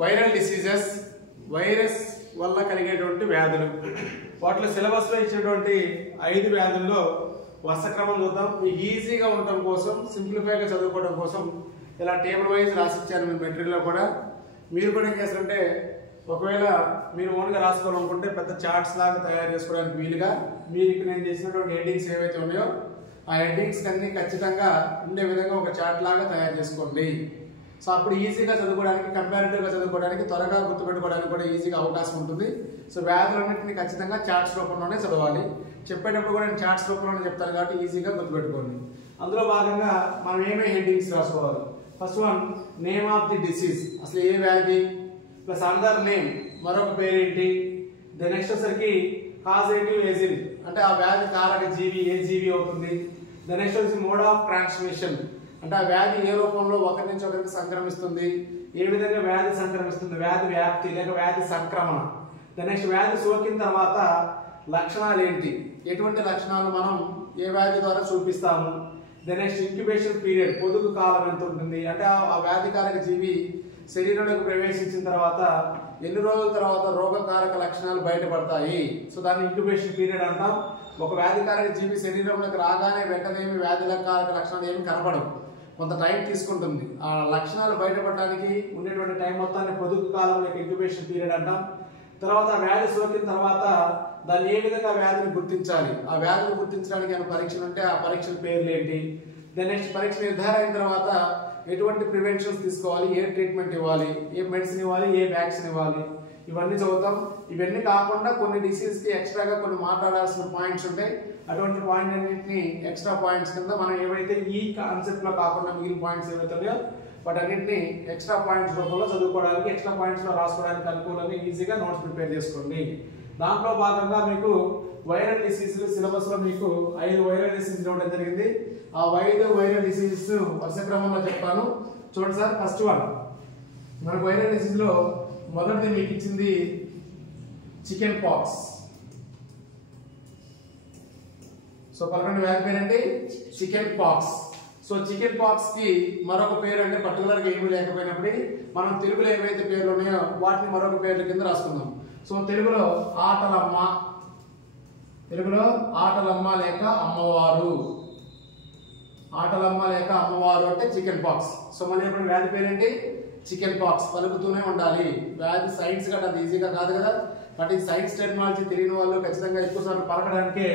Viral diseases, virus వల్ల కలిగేటువంటి వ్యాధులు. వాటిలో సిలబస్లో ఇచ్చినటువంటి 5 వ్యాధుల్లో వరుస క్రమం చూద్దాం. మీకు ఈజీగా ఉండటం కోసం, సింప్లిఫైగా చదువుకోవడం కోసం ఇలా టేబుల్ వైజ్ రాసిచ్చాను మీ మెటీరియల్లో కూడా. మీరు కూడా ఏం చేస్తారంటే, ఒకవేళ మీరు ఓన్గా రాసుకోవాలనుకుంటే పెద్ద చార్ట్స్ లాగా తయారు చేసుకోవడానికి వీలుగా మీరు ఇక్కడ నేను చేసినటువంటి హెడ్డింగ్స్ ఏవైతే ఉన్నాయో ఆ హెడ్డింగ్స్ అన్ని ఖచ్చితంగా ఉండే విధంగా ఒక చార్ట్ లాగా తయారు చేసుకోండి. సో అప్పుడు ఈజీగా చదువుకోవడానికి, కంపారిటివ్గా చదువుకోవడానికి, త్వరగా గుర్తుపెట్టుకోవడానికి కూడా ఈజీగా అవకాశం ఉంటుంది. సో వ్యాధులన్నింటినీ ఖచ్చితంగా చార్ట్స్ రూపంలోనే చదవాలి. చెప్పేటప్పుడు కూడా నేను చార్ట్స్ రూపంలోనే చెప్తాను కాబట్టి ఈజీగా గుర్తుపెట్టుకోండి. అందులో భాగంగా మనం ఏమేమి హెడ్డింగ్స్ రాసుకోవాలి. First one, name of the disease, అసలు ఏ వ్యాధి, ప్లస్ అనదర్ నేమ్, మరొక పేరేంటి. ద నెక్స్ట్ వచ్చరికి కాజేటివ్ ఏజెంట్, అంటే ఆ వ్యాధి కారక జీవి ఏ జీవి అవుతుంది. ద నెక్స్ట్ వచ్చి మోడ్ ఆఫ్ ట్రాన్స్మిషన్, అంటే ఆ వ్యాధి ఏ రూపంలో ఒకరి నుంచి ఒకరికి సంక్రమిస్తుంది, ఏ విధంగా వ్యాధి సంక్రమిస్తుంది, వ్యాధి వ్యాప్తి లేక వ్యాధి సంక్రమణ. ద నెక్స్ట్ వ్యాధి సోకిన తర్వాత లక్షణాలు ఏంటి, ఎటువంటి లక్షణాలు మనం ఏ వ్యాధి ద్వారా చూపిస్తాము. ద నెక్స్ట్ ఇంక్యుబేషన్ పీరియడ్, పొదుగు కాలం ఎంత ఉంటుంది, అంటే ఆ వ్యాధికారక జీవి శరీరంలోకి ప్రవేశించిన తర్వాత ఎన్ని రోజుల తర్వాత రోగకారక లక్షణాలు బయటపడతాయి. సో దాన్ని ఇంక్యుబేషన్ పీరియడ్ అంటాం. ఒక వ్యాధికారక జీవి శరీరంలోకి రాగానే వెంటనే వ్యాధికారక లక్షణాలు ఏమి కనపడవు, కొంత టైం తీసుకుంటుంది. ఆ లక్షణాలు బయటపడడానికి ఉండేటువంటి టైం మొత్తాన్ని పొదుగు కాలం లేక ఇంక్యుబేషన్ పీరియడ్ అంటాం. తర్వాత వ్యాధి సోకిన తర్వాత దాన్ని ఏ విధంగా వ్యాధిని గుర్తించాలి, ఆ వ్యాధిని గుర్తించడానికి ఏమైనా పరీక్షలు ఉంటే ఆ పరీక్షల పేర్లు ఏంటి. దాని నెక్స్ట్ పరీక్ష నిర్ధారణ అయిన తర్వాత ఎటువంటి ప్రివెన్షన్స్ తీసుకోవాలి, ఏ ట్రీట్మెంట్ ఇవ్వాలి, ఏ మెడిసిన్ ఇవ్వాలి, ఏ వ్యాక్సిన్ ఇవ్వాలి, ఇవన్నీ చదువుతాం. ఇవన్నీ కాకుండా కొన్ని డిసీజ్కి ఎక్స్ట్రాగా కొన్ని మాట్లాడాల్సిన పాయింట్స్ ఉంటాయి. అటువంటి పాయింట్ అన్నింటినీ ఎక్స్ట్రా పాయింట్స్ కింద మనం ఏవైతే ఈ కాన్సెప్ట్లో కాకుండా మిగిలిన పాయింట్స్ ఏవైతే ఉన్నాయో వాటన్నింటినీ ఎక్స్ట్రా పాయింట్స్ రూపంలో చదువుకోవడానికి, ఎక్స్ట్రా పాయింట్స్లో రాసుకోవడానికి అనుకూలంగా ఈజీగా నోట్స్ ప్రిపేర్ చేసుకోండి. దాంట్లో భాగంగా మీకు వైరల్ డిసీజులు సిలబస్లో మీకు 5 వైరల్ డిసీజులు ఇవ్వడం జరిగింది. ఆ 5 వైరల్ డిసీజెస్ వరుస క్రమంలో చెప్తాను. చూడండి సార్, ఫస్ట్ వన్ మనకు వైరల్ డిసీజ్లో మొదటిది మీకు ఇచ్చింది చికెన్ పాక్స్. సో పదకొండు వ్యాధి పేరండి chicken pox. So chicken pox కి మరొక పేరు అంటే పర్టికులర్ గా ఏమీ లేకపోయినప్పుడు మనం తెలుగులో ఏవైతే పేర్లు ఉన్నాయో వాటిని మరొక పేర్ల కింద రాసుకుందాం. సో తెలుగులో ఆటలమ్మ, తెలుగులో ఆటలమ్మ లేక అమ్మవారు, ఆటలమ్మ లేక అమ్మవారు అంటే చికెన్ పాక్స్. సో మళ్ళీ ఇప్పుడు వ్యాధి పేరేంటి చికెన్ పాక్స్, పలుకుతూనే ఉండాలి. వ్యాధి సైన్స్ గట్రా అది ఈజీగా కాదు కదా, బట్ ఈ సైన్స్ టెక్నాలజీ తెలియని వాళ్ళు ఖచ్చితంగా ఎక్కువ సార్లు పలకడానికే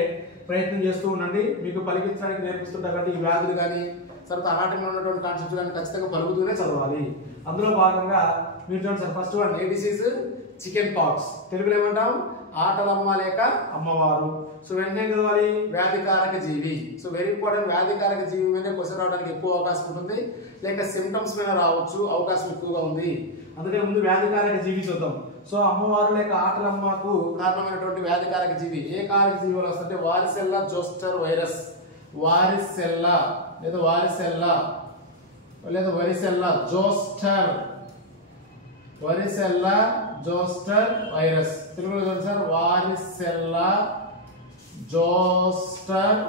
ప్రయత్నం చేస్తూ ఉండండి. మీకు పలికించడానికి నేర్పిస్తుంటారు కాబట్టి ఈ వ్యాధులు కానీ తర్వాత అనాటమీలో ఉన్నటువంటి కాన్సెప్ట్స్ కానీ ఖచ్చితంగా పలుకుతూనే చదవాలి. అందులో భాగంగా మీరు చూడండి సార్, ఫస్ట్ వన్ ఏ డిసీజ్ చికెన్ పాక్స్, తెలుగులో ఏమంటాం ఆటలమ్మ లేక అమ్మవారు. సో వెంటనే చదవాలి వ్యాధికారక జీవి. సో వెరీ ఇంపార్టెంట్, వ్యాధికారక జీవి మీద క్వశ్చన్ రావడానికి ఎక్కువ అవకాశం ఉంటుంది, లేక సిమ్టమ్స్ మీద రావచ్చు అవకాశం ఎక్కువగా ఉంది. అందుకే ముందు వ్యాధికారక జీవి చూద్దాం. సో అమ్మవారు లేక ఆటలమ్మకు కారణమైనటువంటి వ్యాధికారక జీవి ఏ కారక జీవి వల్ల వస్తుంటే వారిసెల్లా జోస్టర్ వైరస్, వారిసెల్లా లేదా వారిసెల్లా లేదా వరిసెల్లా జోస్టర్, వరిసెల్లా జోస్టర్ వైరస్. తెలుగులో చూడండి సార్, వారిసెల్లా జోస్టర్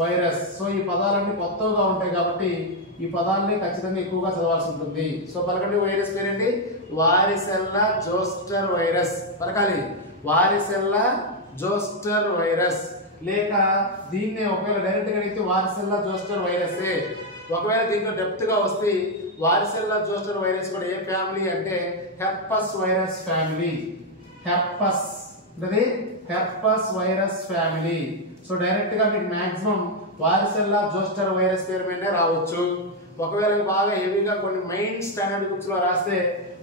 వైరస్. సో ఈ పదాలన్నీ కొత్తగా ఉంటాయి కాబట్టి ఈ పదాలని ఖచ్చితంగా ఎక్కువగా చదవాల్సి ఉంటుంది. సో పలకండి వైరస్ పేరేంటి వారిసెల్లా జోస్టర్ వైరస్, పలకాలి వారిసెల్లా జోస్టర్ వైరస్. లేక దీన్ని ఒకవేళ డైరెక్ట్ గా అడిగితే వారిసెల్లా జోస్టర్ వైరసే. ఒకవేళ దీంట్లో డెప్త్ గా వస్తే వారిసెల్లా జోస్టర్ వైరస్ కూడా ఏ ఫ్యామిలీ అంటే హెర్పస్ వైరస్ ఫ్యామిలీ, హెర్పస్ అంటే herpes virus family. So direct గా మీకు మాక్సిమం వారిసెల్లా జోస్టర్ వైరస్ పేరు మీదనే రావచ్చు. ఒకవేళ బాగా హెవీగా కొన్ని మెయిన్ స్టాండర్డ్ బుక్స్ లో రాస్తే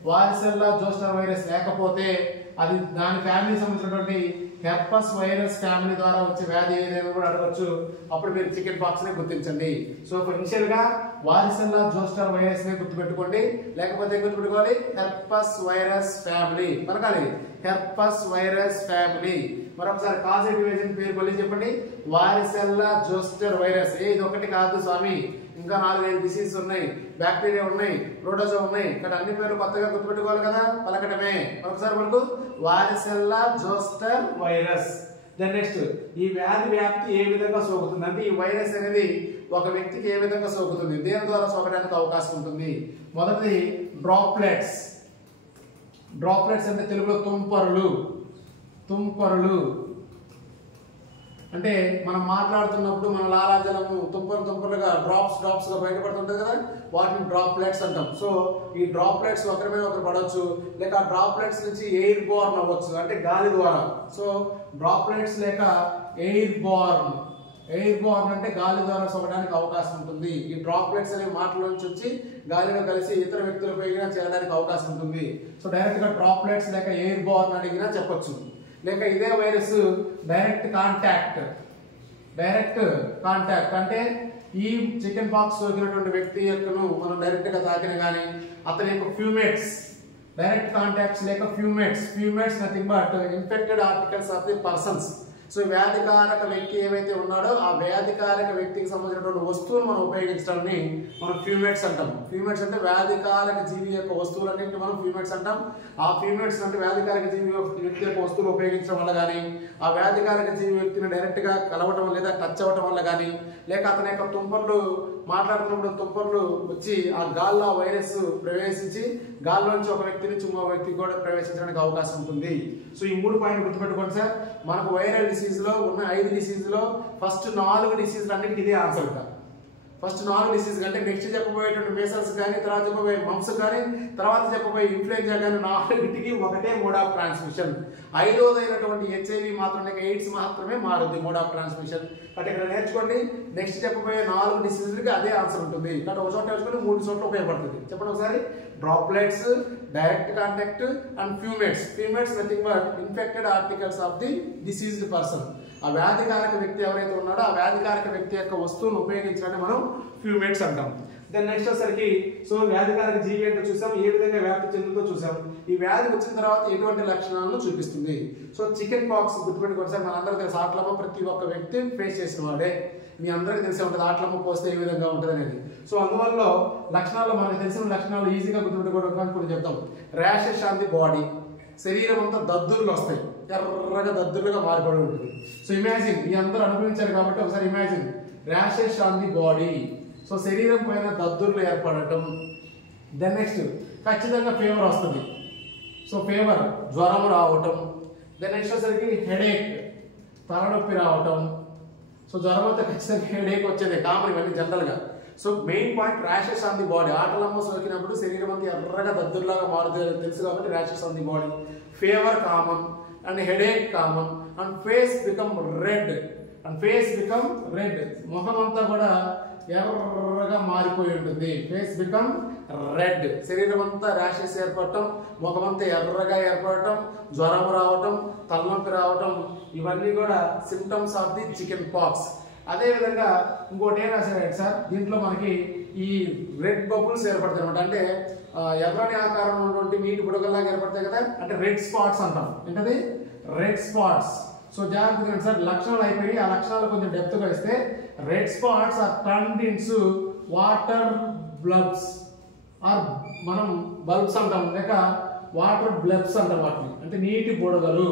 వారిసెల్లా జోస్టర్ వైరస్ లేకపోతే అది దాని ఫ్యామిలీ సంబంధించినటువంటి హెర్పస్ వైరస్ ఫ్యామిలీ ద్వారా వచ్చే వ్యాధి ఏదైనా కూడా అడగచ్చు. అప్పుడు మీరు చికెన్ పాక్స్ ని గుర్తించండి. సో ఇనిషియల్ గా వారిసెల్లా జోస్టర్ వైరస్ ని గుర్తుపెట్టుకోండి, లేకపోతే గుర్తుపెట్టుకోవాలి హెర్పస్ వైరస్ ఫ్యామిలీ, పలకాలి హెర్పస్ వైరస్ ఫ్యామిలీ. మరొకసారి కాజేటివ్ ఏజెంట్ పేరు మళ్ళీ చెప్పండి వారిసెల్లా జోస్టర్ వైరస్. ఇది ఒకటి కాదు స్వామి, ఇంకా 4-5 డిసీజ్ ఉన్నాయి, బ్యాక్టీరియా ఉన్నాయి, ప్రోటోజోవా ఉన్నాయి, ఇక్కడ అన్ని పేర్లు కొత్తగా గుర్తుపెట్టుకోవాలి కదా, పలకటమే. ఒకసారి మనకు varicella zoster virus. Then next ఈ వ్యాధి వ్యాప్తి ఏ విధంగా సోకుతుంది అంటే ఈ వైరస్ అనేది ఒక వ్యక్తికి ఏ విధంగా సోకుతుంది, దేని ద్వారా సోకడానికి అవకాశం ఉంటుంది. మొదటిది డ్రాప్లెట్స్, డ్రాప్లెట్స్ అంటే తెలుగులో తుంపరులు. తుంపరులు అంటే మనం మాట్లాడుతున్నప్పుడు మన లాలాజలము తుంపరులుగా డ్రాప్స్ గా బయటపడుతుంటది కదా, వాటిని డ్రాప్లెట్స్ అంటాం. సో ఈ డ్రాప్లెట్స్ ఒకరి మీద ఒకరు పడవచ్చు, లేక ఆ డ్రాప్లెట్స్ నుంచి ఎయిర్ బోర్న్ అవ్వచ్చు, అంటే గాలి ద్వారా. సో డ్రాప్లెట్స్ లేక ఎయిర్ బోర్న్ అంటే గాలి ద్వారా సోకడానికి అవకాశం ఉంటుంది. ఈ డ్రాప్లెట్స్ అనే మాటల నుంచి వచ్చి గాలిలో కలిసి ఇతర వ్యక్తులపై చేరడానికి అవకాశం ఉంటుంది. సో డైరెక్ట్ గా డ్రాప్లెట్స్ లేక ఎయిర్ బోర్న్ అడిగినా చెప్పొచ్చు. లేక ఇదే వైరస్ డైరెక్ట్ కాంటాక్ట్ అంటే ఈ చికెన్ పాక్స్ సోకినటువంటి వ్యక్తి యొక్కను మనం డైరెక్ట్ గా తాకిన గానీ అతని యొక్క ఫ్యూమేట్స్, డైరెక్ట్ కాంటాక్ట్స్ లేక fomites nothing but infected articles of the persons. So వ్యాధికారక వ్యక్తి ఏవైతే ఉన్నాడో ఆ వ్యాధికారక వ్యక్తికి సంబంధించినటువంటి వస్తువులు మనం ఉపయోగించడాన్ని మనం ఫ్యూమేట్స్ అంటాం. ఫ్యూమేట్స్ అంటే వ్యాధికారక జీవి యొక్క వస్తువులన్నింటినీ మనం ఫ్యూమేట్స్ అంటాం. ఆ ఫ్యూమేట్స్ అంటే వ్యాధికారక జీవి వ్యక్తి యొక్క వస్తువులు ఉపయోగించడం వల్ల కానీ, ఆ వ్యాధికారక జీవి వ్యక్తిని డైరెక్ట్ గా కలవటం లేదా టచ్ అవ్వటం వల్ల కానీ, లేక అతని యొక్క తుంపర్లు మాట్లాడుతున్నప్పుడు తుంపర్లు వచ్చి ఆ గాల్లో వైరస్ ప్రవేశించి గాల్లోంచి ఒక వ్యక్తి నుంచి ఇంకో వ్యక్తికి కూడా ప్రవేశించడానికి అవకాశం ఉంటుంది. సో ఈ 3 పాయింట్లు గుర్తుపెట్టుకోండి సార్. మనకు వైరల్ డిసీజ్ లో ఉన్న 5 డిసీజ్ లో ఫస్ట్ 4 డిసీజ్ అన్నిటికీ ఇదే ఆన్సర్. ఫస్ట్ 4 డిసీజ్ కంటే నెక్స్ట్ చెప్పబోయేటువంటి మేసల్స్ కానీ, తర్వాత చెప్పబోయే మంప్స్ కానీ, తర్వాత చెప్పబోయే ఇన్ఫ్లుయెంజా కానీ 4టికి ఒకటే మోడ్ ఆఫ్ ట్రాన్స్మిషన్. 5వదైనటువంటి HIV మాత్రం లేక ఎయిడ్స్ మాత్రమే మారుద్ది మోడ్ ఆఫ్ ట్రాన్స్మిషన్. అంటే ఇక్కడ నేర్చుకోండి, నెక్స్ట్ చెప్పబోయే 4 డిసీజులకి అదే ఆన్సర్ ఉంటుంది. కాబట్టి ఒక చోట నేర్చుకుని 3 చోట్ల ఉపయోగపడుతుంది. చెప్పండి ఒకసారి. Droplets, direct contact and fomites nothing but infected articles of the diseased person. ఆ వ్యాధికారక వ్యక్తి ఎవరైతే ఉన్నాడో ఆ వ్యాధికారక వ్యక్తి యొక్క వస్తువును ఉపయోగించడాన్ని మనం ఫ్యూమేట్స్ అంటాం. దెన్ నెక్స్ట్ వచ్చేసరికి సో వ్యాధికారక జీవి ఏంటో చూసాం, ఏ విధంగా వ్యాప్తి చెందుతుందో చూసాం. ఈ వ్యాధి వచ్చిన తర్వాత ఎటువంటి లక్షణాలను చూపిస్తుంది. సో చికెన్ పాక్స్ గుర్తుపెట్టుకోండి సార్, మనందరికీ తెలుసు ఆట్లమ్మ ప్రతి ఒక్క వ్యక్తి ఫేస్ చేసిన వాడే. మీ అందరికీ తెలిసే ఉంటుంది ఆట్లమ్మ పోస్తే ఏ విధంగా ఉంటుంది అనేది. సో అందువల్ల లక్షణాల్లో మనకు తెలిసిన లక్షణాలు ఈజీగా గుర్తుపెట్టుకోవడం కొన్ని చెప్తాం. ర్యాషెస్ ఆన్ ది బాడీ, శరీరం అంతా దద్దుర్లు వస్తాయి, ఎర్రగా దద్దుర్లుగా మారిపడి ఉంటుంది. సో ఇమాజిన్, ఈ అందరూ అనుభవించారు కాబట్టి ఒకసారి imagine rashes on the body. So శరీరం పైన దద్దుర్లు ఏర్పడటం. దెన్ నెక్స్ట్ ఖచ్చితంగా ఫీవర్ వస్తుంది. సో ఫీవర్, జ్వరం రావటం. దెన్ నెక్స్ట్ వచ్చేసరికి హెడేక్, తలనొప్పి రావటం. సో జ్వరం అయితే ఖచ్చితంగా హెడేక్ వచ్చేదే కామన్, ఇవన్నీ జనరల్గా. So main point rashes on the body. ఆటలమ్మ సోకినప్పుడు శరీరం అంతా ఎర్రగా దద్దుర్లాగా మారుతుంది తెలుసు కాబట్టి rashes on the body. Fever common and headache common and face become red. ముఖం అంతా కూడా ఎర్రగా మారిపోయి ఉంటుంది. ఫేస్ బికమ్ రెడ్, శరీరం అంతా ర్యాషెస్ ఏర్పడటం, ముఖం అంతా ఎర్రగా ఏర్పడటం, జ్వరం రావటం, తలనొప్పి రావటం, ఇవన్నీ కూడా symptoms of the chicken pox. అదే విధంగా ఇంకోటి ఏం రాశారు సార్, దీంట్లో మనకి ఈ రెడ్ బబుల్స్ ఏర్పడతాయి అనమాట. అంటే ఎర్రని ఆకారంలో ఉన్నటువంటి నీటి బుడగల్లాగా ఏర్పడతాయి కదా, అంటే రెడ్ స్పాట్స్ అంటాం. ఏంటది? Red spots. సో జాగ్రత్తగా సార్, లక్షణాలు అయిపోయి ఆ లక్షణాలు కొంచెం డెప్త్ గా ఇస్తే red spots are turned into water blebs are మనం బల్బ్స్ అంటాం, లేక వాటర్ బ్లబ్స్ అంటాం వాటిని. అంటే నీటి బుడగలు.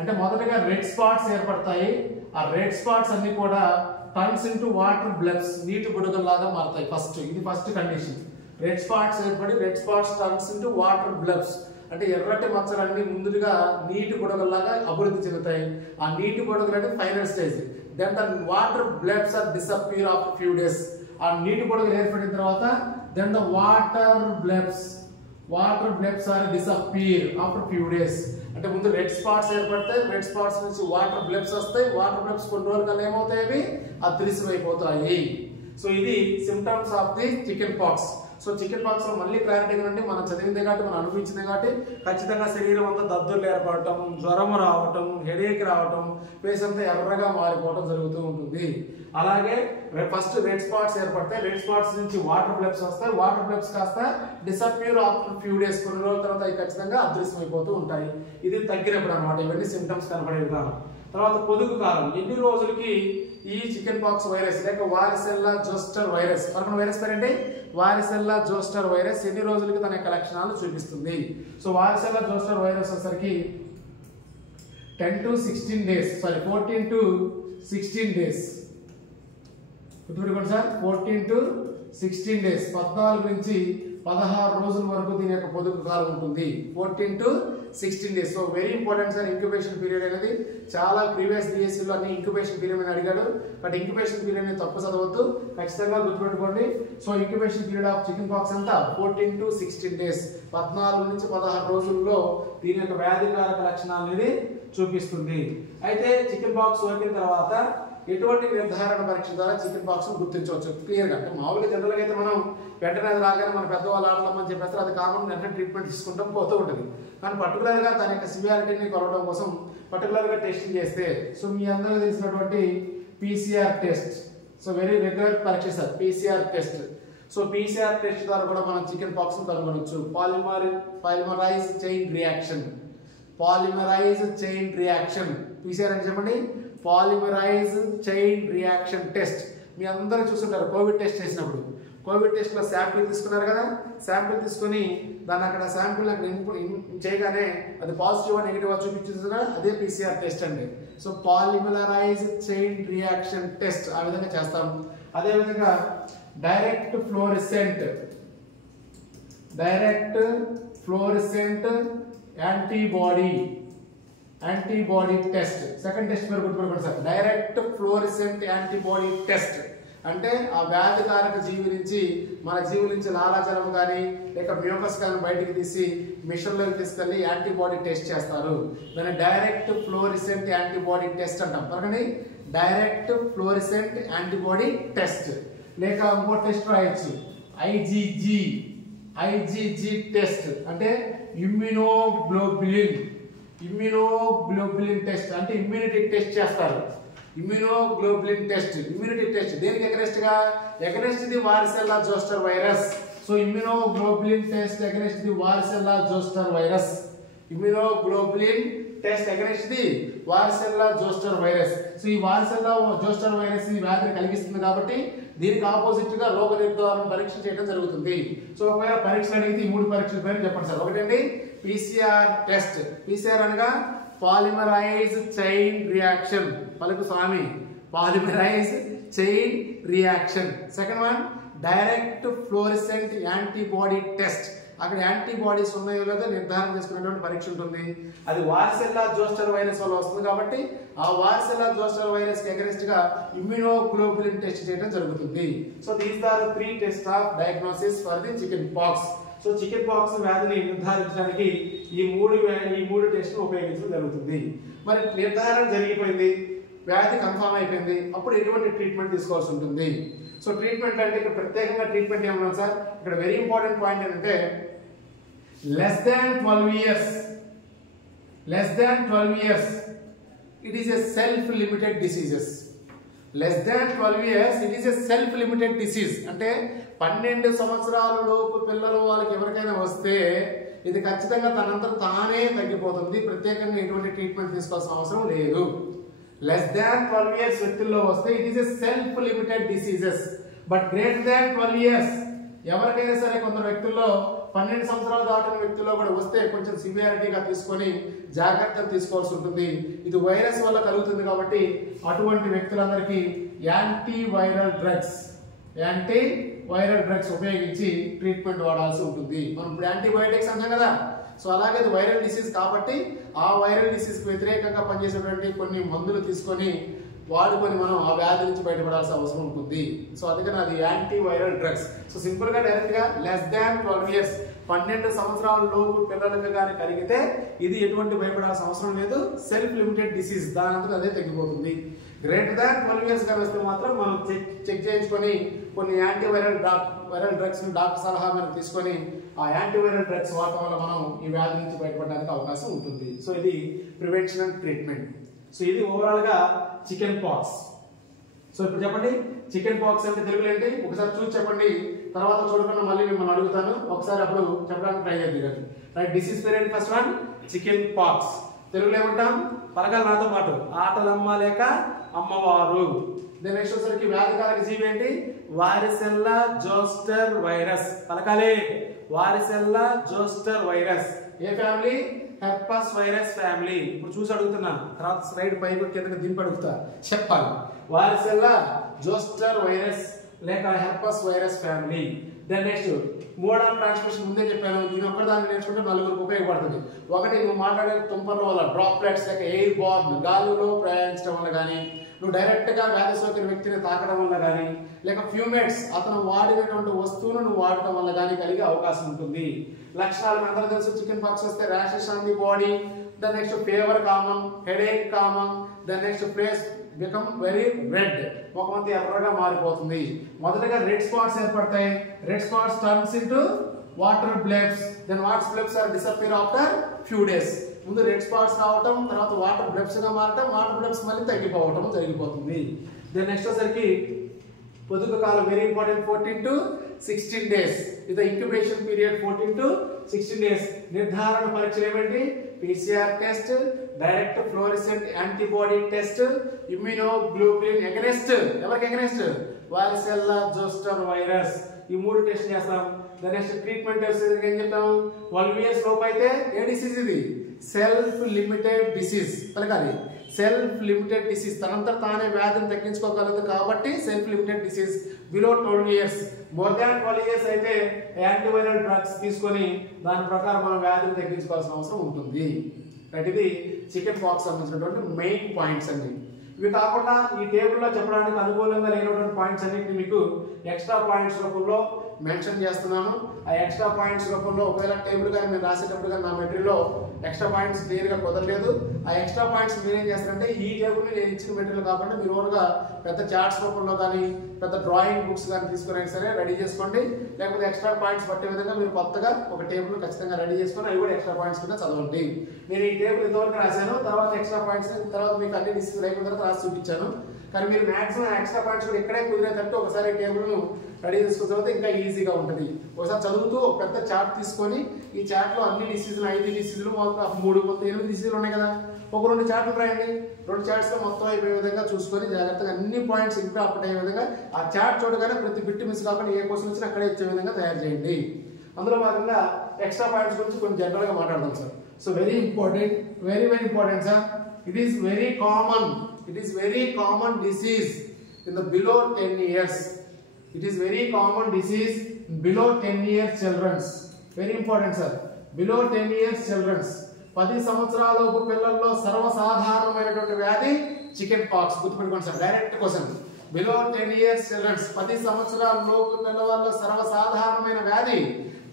అంటే మొదటగా రెడ్ స్పాట్స్ ఏర్పడతాయి. ఆ రెడ్ స్పాట్స్ అన్ని కూడా టర్న్స్ ఇంటూ వాటర్ బ్లబ్స్, నీటి బుడగల్లాగా మారుతాయి. ఇది ఫస్ట్ కండిషన్. రెడ్ స్పాట్స్ ఏర్పడి red spots turns into water blebs, అంటే ఎర్రటి మచ్చలన్నీ ముందుగా నీటి బుడగల్లాగా అభివృద్ధి చెందుతాయి. ఆ నీటి బుడగలు అంటే final stage. Then the water blebs are disappear after few days. ఆ నీటి బుడగలు ఏర్పడిన తర్వాత then the water blebs are disappear after few days. అంటే ముందు రెడ్ స్పాట్స్ ఏర్పడతాయి, రెడ్ స్పాట్స్ నుంచి వాటర్ బ్లబ్స్ వస్తాయి, వాటర్ బ్లబ్స్ కొన్ని రోజులు ఏమవుతాయి, అవి అదృశ్యమైపోతాయి. సో ఇది symptoms of the chicken pox. So chicken pox లో మళ్ళీ క్లారిటీగా అంటే మనం చదివిందే కాబట్టి మనం అనుభవించిందే కాబట్టి ఖచ్చితంగా శరీరం అంతా దద్దుర్లు ఏర్పడటం, జ్వరం రావటం, హెడేక్ రావటం, ఫేస్ అంతా ఎర్రగా మారిపోవటం జరుగుతూ ఉంటుంది. అలాగే ఫస్ట్ రెడ్ స్పాట్స్ ఏర్పడతాయి, రెడ్ స్పాట్స్ నుంచి వాటర్ బ్లబ్స్ వస్తాయి, వాటర్ బ్లబ్స్ కాస్త డిసపియర్ ఆఫ్టర్ ఫ్యూ డేస్, కొన్ని రోజుల తర్వాత అవి ఖచ్చితంగా అదృశ్యమైపోతూ ఉంటాయి. ఇది తగ్గినప్పుడు అనమాట ఇవన్నీ సిమ్టమ్స్ కనబడే విధానం. తర్వాత పొదుగు కాలం, ఎన్ని రోజులకి ఈ చికెన్ పాక్స్ వైరస్ లేక వారిసెల్లా జోస్టర్ వైరస్, మనకు వైరస్ పేరేంటి? వారిసెల్లా జోస్టర్ వైరస్ ఎన్ని రోజులకి తన యొక్క లక్షణాలు చూపిస్తుంది? సో వారిసెల్లా జోస్టర్ వైరస్ వచ్చేసరికి 10 to 16 days, 14 to 16 days. గుర్తుపెట్టుకోండి సార్, 14 to 16 days, 14 నుంచి 16 రోజుల వరకు దీని యొక్క పొదుపు కాలం ఉంటుంది. 14 to 16 days. So very important sir incubation period అనేది. చాలా ప్రీవియస్ డిఎస్సీలో అన్ని ఇంక్యుబేషన్ పీరియడ్ అని అడిగాడు. బట్ ఇంక్యుబేషన్ పీరియడ్ ని తప్పు చదవద్దు, ఖచ్చితంగా గుర్తుపెట్టుకోండి. So incubation period of chicken pox అంతా 14 to 16 days, 14 నుంచి 16 రోజుల్లో దీని యొక్క వ్యాధికారక లక్షణాలు అనేది చూపిస్తుంది. అయితే చికెన్ పాక్స్ సోకిన తర్వాత ఎటువంటి నిర్ధారణ పరీక్ష ద్వారా చికెన్ పాక్స్ గుర్తించవచ్చు క్లియర్ గా? అంటే మామూలుగా జనరల్ గా అయితే మనం వెంటనే అది రాగానే మన పెద్దవాళ్ళు ఆడతామని చెప్పేస్తారు, అది కామన్ వెంటనే ట్రీట్మెంట్ తీసుకుంటాం పోతూ ఉంటుంది. కానీ పర్టికులర్ గా దాని యొక్క సివియారిటీని కొలవడం కోసం పర్టికులర్ గా టెస్టింగ్ చేస్తే, సో మీ అందరికీ తెలిసినటువంటి PCR test, so very regular పరీక్ష sir PCR test. So PCR test ద్వారా కూడా మనం చికెన్ పాక్స్ ను కనుగొనవచ్చు. Polymerase chain reaction, polymerase chain reaction PCR అంటే చెప్పండి, పాలిమరైజ్ చైన్ రియాక్షన్ టెస్ట్. మీ అందరూ చూస్తుంటారు కోవిడ్ టెస్ట్ చేసినప్పుడు, కోవిడ్ టెస్ట్ లో శాంపిల్ తీసుకున్నారు కదా, శాంపిల్ తీసుకుని దాన్ని అక్కడ శాంపిల్ అక్కడ చేయగానే అది పాజిటివ్ నెగిటివ్ చూపించింది కదా, అదే PCR టెస్ట్ అండి. So polymerise chain reaction test ఆ విధంగా చేస్తాం. అదే విధంగా direct fluorescent antibody test. Second test మీరు గుర్తుపెట్టుకోండి sir, direct fluorescent antibody test. అంటే ఆ వ్యాధికారక జీవి నుంచి మన జీవుల నుంచి లాలాజలం కానీ లేక మ్యూకస్ కానీ బయటికి తీసి మిషన్లోకి తీసుకెళ్లి యాంటీబాడీ టెస్ట్ చేస్తారు. దాన్ని డైరెక్ట్ ఫ్లోరెసెంట్ యాంటీబాడీ టెస్ట్ అంటాం. పరగండి, డైరెక్ట్ ఫ్లోరెసెంట్ యాంటీబాడీ టెస్ట్. లేక ఇంకో టెస్ట్ రాయొచ్చు, ఐజీజీ టెస్ట్. అంటే ఇమ్యూనోగ్లోబులిన్ టెస్ట్, అంటే ఇమ్యూనిటీ టెస్ట్ చేస్తారు. ఇమ్యూనోగ్లోబులిన్ టెస్ట్, ఇమ్యూనిటీ టెస్ట్ దేనికి ఎగరెస్ట్ గా? Against the varicella zoster virus. So immunoglobulin test against the varicella zoster virus. Immunoglobulin test against the varicella zoster virus. So ఈ varicella zoster virus ఈ వ్యాధిని కలిగిస్తుంది కాబట్టి దీనికి opposite గా రోగ నిర్ధారణ పరీక్ష చేయడం జరుగుతుంది. సో ఒకవేళ పరీక్షలు అడిగితే ఈ 3 పరీక్షల పేరు చెప్పండి సార్. ఒకటండి PCR టెస్ట్. PCR అనగా పాలిమరైజ్ చైన్ రియాక్షన్, పలుకు స్వామి, polymerase chain reaction. Second one direct fluorescent antibody test. అక్కడ యాంటీబాడీస్ ఉన్నాయో లేదో నిర్ధారణ చేసుకునేటువంటి పరీక్ష ఉంటుంది. అది వారిసెల్లా జోస్టర్ వైరస్ వల్ల వస్తుంది కాబట్టి ఆ వారిసెల్లా జోస్టర్ వైరస్ కి అగెనిస్ట్ గా ఇమ్యూనోగ్లోబులిన్ టెస్ట్ చేయడం జరుగుతుంది. So these are 3 test of diagnosis for the chicken pox. So chicken pox వ్యాధిని నిర్ధారించడానికి ఈ మూడు టెస్టులు ఉపయోగించడం జరుగుతుంది. మరి నిర్ధారణ జరిగిపోయింది, వ్యాధి కన్ఫర్మ్ అయిపోయింది, అప్పుడు ఎటువంటి ట్రీట్మెంట్ తీసుకోవాల్సి ఉంటుంది? సో ట్రీట్మెంట్ అంటే ఇక్కడ ప్రత్యేకంగా ట్రీట్మెంట్ ఏమన్నా సార్? ఇక్కడ వెరీ ఇంపార్టెంట్ పాయింట్ ఏంటంటే less than 12 years it is a self-limited diseases. Less than 12 years it is a self-limited disease. అంటే 12 సంవత్సరాల లోపు పిల్లలు వాళ్ళకి ఎవరికైనా వస్తే ఇది ఖచ్చితంగా తనంతట తానే తగ్గిపోతుంది, ప్రత్యేకంగా ఎటువంటి ట్రీట్మెంట్ తీసుకోవాల్సిన అవసరం లేదు. లెస్ దాన్ 12 years వ్యక్తుల్లో వస్తే it is a self limited diseases. But greater than 12 years ఎవరికైనా సరే కొందరు వ్యక్తుల్లో 12 సంవత్సరాలు దాటిన వ్యక్తుల్లో కూడా వస్తే కొంచెం సివియారిటీగా తీసుకొని జాగ్రత్తలు తీసుకోవాల్సి ఉంటుంది. ఇది వైరస్ వల్ల కలుగుతుంది కాబట్టి అటువంటి వ్యక్తులందరికీ యాంటీవైరల్ డ్రగ్స్ ఉపయోగించి ట్రీట్మెంట్ వాడాల్సి ఉంటుంది. మనం ఇప్పుడు యాంటీబయోటిక్స్ అంటాం కదా, సో అలాగే అది వైరల్ డిసీజ్ కాబట్టి ఆ వైరల్ డిసీజ్ కి వ్యతిరేకంగా పనిచేసేటువంటి కొన్ని మందులు తీసుకొని వాడుకొని మనం ఆ వ్యాధి నుంచి బయటపడాల్సిన అవసరం ఉంటుంది. సో అందుకని అది యాంటీవైరల్ డ్రగ్స్. సో సింపుల్ గా డైరెక్ట్ గా లెస్ దాన్ 12 years 12 సంవత్సరాల లోపు పిల్లలకు కానీ కలిగితే ఇది ఎటువంటి భయపడాల్సిన అవసరం లేదు, సెల్ఫ్ లిమిటెడ్ డిసీజ్, దానంతా అదే తగ్గిపోతుంది. గ్రేటర్ దాన్ 12 years కానీ వస్తే మాత్రం మనం చెక్ చేయించుకొని కొన్ని యాంటీవైరల్ డ్రగ్స్ డాక్టర్ సలహా మేరకు తీసుకొని ఆ యాంటీవైరల్ డ్రగ్స్ వాడటం వల్ల మనం ఈ వ్యాధి నుంచి బయటపడడానికి అవకాశం ఉంటుంది. సో ఇది ప్రివెన్షన్ అండ్ ట్రీట్మెంట్. సో ఇది ఓవరాల్ గా చికెన్ పాక్స్. సో ఇప్పుడు చెప్పండి చికెన్ పాక్స్ అంటే తెలుగులో ఏంటి? ఒకసారి చూసి చెప్పండి, తర్వాత చూడకుండా మళ్ళీ మిమ్మల్ని అడుగుతాను, ఒకసారి అప్పుడు చెప్పడానికి ట్రై చేద్దాం. రైట్, డిసీజ్ పేరు ఫస్ట్ వన్ చికెన్ పాక్స్. తెలుగులో ఏమంటాం? పలకాలి నాతో పాటు, ఆటలమ్మ లేక అమ్మవారు. దెన్ నెక్స్ట్ వచ్చేసరికి వ్యాధికారక జీవి ఏంటి? వారిసెల్లా జోస్టర్ వైరస్. పలకాలి, వారిసెల్లా జోస్టర్ వైరస్. ఏ ఫ్యామిలీ? Herpes virus family. ఇప్పుడు చూసి అడుగుతున్నా, తర్వాత స్లైడ్ పైకి కిందకి దింపి అడుగుతా, చెప్పాలి. వారిసెల్లా జోస్టర్ వైరస్ లేక herpes virus family. Then next mode of transmission ముందే చెప్పాను, దీని ఒక్కదాన్ని నేర్చుకుంటే నలుగురికి ఉపయోగపడుతుంది. ఒకటి నువ్వు మాట్లాడే తుంపర్ల వల్ల డ్రాప్లెట్స్ లైక్ ఎయిర్ బార్న్ గాలిలో ప్రయాణించడం వల్ల కానీ, నువ్వు డైరెక్ట్ గా వ్యాధి సోకిన వ్యక్తిని తాకడం వల్ల కానీ, లేక ఫ్యూమేట్స్ అతను వాడినటువంటి వస్తువును నువ్వు వాడటం వల్ల కానీ కలిగే అవకాశం ఉంటుంది. లక్షణాలు అందరూ తెలుసు, చికెన్ పాక్స్ వస్తే rashes on the body, the next fever common, headache common, the next face become very red, ముఖమంతా ఎర్రగా మారిపోతుంది. మొదటగా రెడ్ స్పాట్స్ ఏర్పడతాయి. Red spots turns into water blebs, then water blebs are disappear after few days. ముందు red spots రావటం, తర్వాత water blebs గా మారటం, వాటర్ బ్లెబ్స్ మళ్ళీ తగ్గిపోవటం జరిగిపోతుంది. దెన్ నెక్స్ట్ వచ్చరికి పొదుగు కాలం వెరీ ఇంపార్టెంట్, 14 to 16 days ఇది ఇంక్యుబేషన్ పీరియడ్. 14 to 16 days. నిర్ధారణ పరీక్షలు ఏమిటి? PCR test, direct fluorescent antibody test, immunoglobulin against, ఎవరికి అగెనిస్ట్? వారిసెల్లా zoster virus. ఈ 3 టెస్ట్ చేస్తాం. ద నెక్స్ట్ ట్రీట్మెంట్ టెస్ట్ ఏం చెప్తాం? 12 years లోపు అయితే ఏ డిసీజ్ ఇది? సెల్ఫ్ లిమిటెడ్ డిసీజ్ పలకాలి. సెల్ఫ్ లిమిటెడ్ డిసీజ్, తనంతా తానే వ్యాధిని తగ్గించుకోగలదు కాబట్టి self limited disease. Below 12 years, more than 12 years అయితే యాంటీవైరల్ డ్రగ్స్ తీసుకొని దాని ప్రకారం మనం వ్యాధిని తగ్గించుకోవాల్సిన అవసరం ఉంటుంది. రైట్, ఇది చికెన్ పాక్స్ సంబంధించినటువంటి మెయిన్ పాయింట్స్ అండి. ఇవి కాకుండా ఈ టేబుల్లో చెప్పడానికి అనుకూలంగా లేనటువంటి పాయింట్స్ అన్నింటినీ మీకు ఎక్స్ట్రా పాయింట్స్ రూపంలో మెన్షన్ చేస్తున్నాను. ఆ ఎక్స్ట్రా పాయింట్స్ రూపంలో ఒకవేళ టేబుల్ కానీ నేను రాసేటప్పుడు కానీ నా మెటీరియల్లో ఎక్స్ట్రా పాయింట్స్ క్లియర్గా కుదరలేదు. ఆ ఎక్స్ట్రా పాయింట్స్ మీరు ఏం చేస్తారంటే ఈ టేబుల్ని నేను ఇచ్చిన మెటీరియల్ కాబట్టి మీరు ఓన్గా పెద్ద చార్ట్స్ రూపంలో కానీ పెద్ద డ్రాయింగ్ బుక్స్ కానీ తీసుకుని సరే రెడీ చేసుకోండి. లేకపోతే ఎక్స్ట్రా పాయింట్స్ పట్టే విధంగా మీరు కొత్తగా ఒక టేబుల్ ఖచ్చితంగా రెడీ చేసుకొని అవి కూడా ఎక్స్ట్రా పాయింట్స్ కింద చదవండి. నేను ఈ టేబుల్ ఇంతవరకు రాశాను, తర్వాత ఎక్స్ట్రా పాయింట్స్ తర్వాత మీకు అన్ని డిస్కస్ అయిపోయిన తర్వాత రాసి చూపించాను. కానీ మీరు మాక్సిమం ఎక్స్ట్రా పాయింట్స్ కూడా ఎక్కడే కుదిరేటట్టు ఒకసారి టేబుల్ను రెడీ చేసుకున్న తర్వాత ఇంకా ఈజీగా ఉంటుంది. ఒకసారి చదువుతూ ఒక పెద్ద చార్ట్ తీసుకొని ఈ చార్ట్లో అన్ని డిసీజులు 5 డిసీజులు 3 మొత్తం 8 డిసీజులు ఉన్నాయి కదా, ఒక 2 చార్ట్లు రాయండి. 2 చార్ట్స్లో మొత్తం అయిపోయే విధంగా చూసుకొని జాగ్రత్తగా అన్ని పాయింట్స్ ఇంకా అప్డేట్ అయ్యే విధంగా ఆ చార్ట్ చూడగానే ప్రతి బిట్ మిస్ కాకుండా ఏ క్వశ్చన్ వచ్చినా అక్కడే ఇచ్చే విధంగా తయారు చేయండి. అందులో భాగంగా ఎక్స్ట్రా పాయింట్స్ గురించి కొంచెం జనరల్గా మాట్లాడదాం sir. So very important, very important sir. It is very common disease in the below 10 years. It is very common disease in below 10 years childrens. Very important sir. Below 10 years childrens. 10 సంవత్సరాలలోపు పిల్లల్లో సర్వసాధారణమైనటువంటి వ్యాధి chicken pox. గుర్తుపెట్టుకోండి sir, direct question. Below 10 years childrens, 10 సంవత్సరాలలోపు పిల్లల్లో సర్వసాధారణమైన వ్యాధి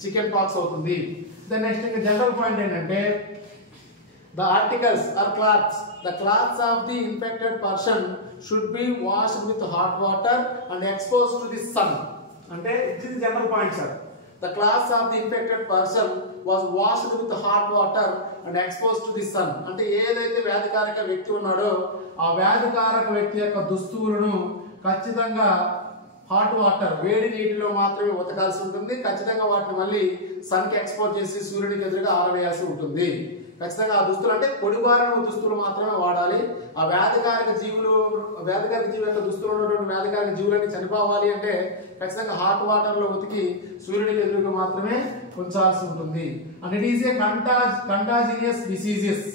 chicken pox అవుతుంది. Then next ఇంకా general point ఏంటంటే the articles or cloths, the cloths of the infected person should be washed with hot water and exposed to the sun. అంటే this is general point sir. The cloths of the infected person was washed with hot water and exposed to the sun. అంటే ఏదైతే వ్యాధికారక వ్యక్తి ఉన్నాడో ఆ వ్యాధికారక వ్యక్తి యొక్క దుస్తువులను ఖచ్చితంగా హాట్ వాటర్ వేడి నీటిలో మాత్రమే ఉతకాల్సి ఉంటుంది. ఖచ్చితంగా వాటిని మళ్ళీ సన్కి ఎక్స్పోజ్ చేసి సూర్యునికి ఎదురుగా ఆరవేయాల్సి ఉంటుంది. ఖచ్చితంగా ఆ దుస్తులు అంటే పొడిబారిన దుస్తులు మాత్రమే వాడాలి. ఆ వ్యాధికారక జీవి యొక్క దుస్తులు ఉన్నటువంటి వ్యాధికారక జీవులన్నీ చనిపోవాలి అంటే ఖచ్చితంగా హాట్ వాటర్ లో ఉతికి సూర్యునికి ఎదురుగా మాత్రమే ఉంచాల్సి ఉంటుంది. And it is a contagious diseases.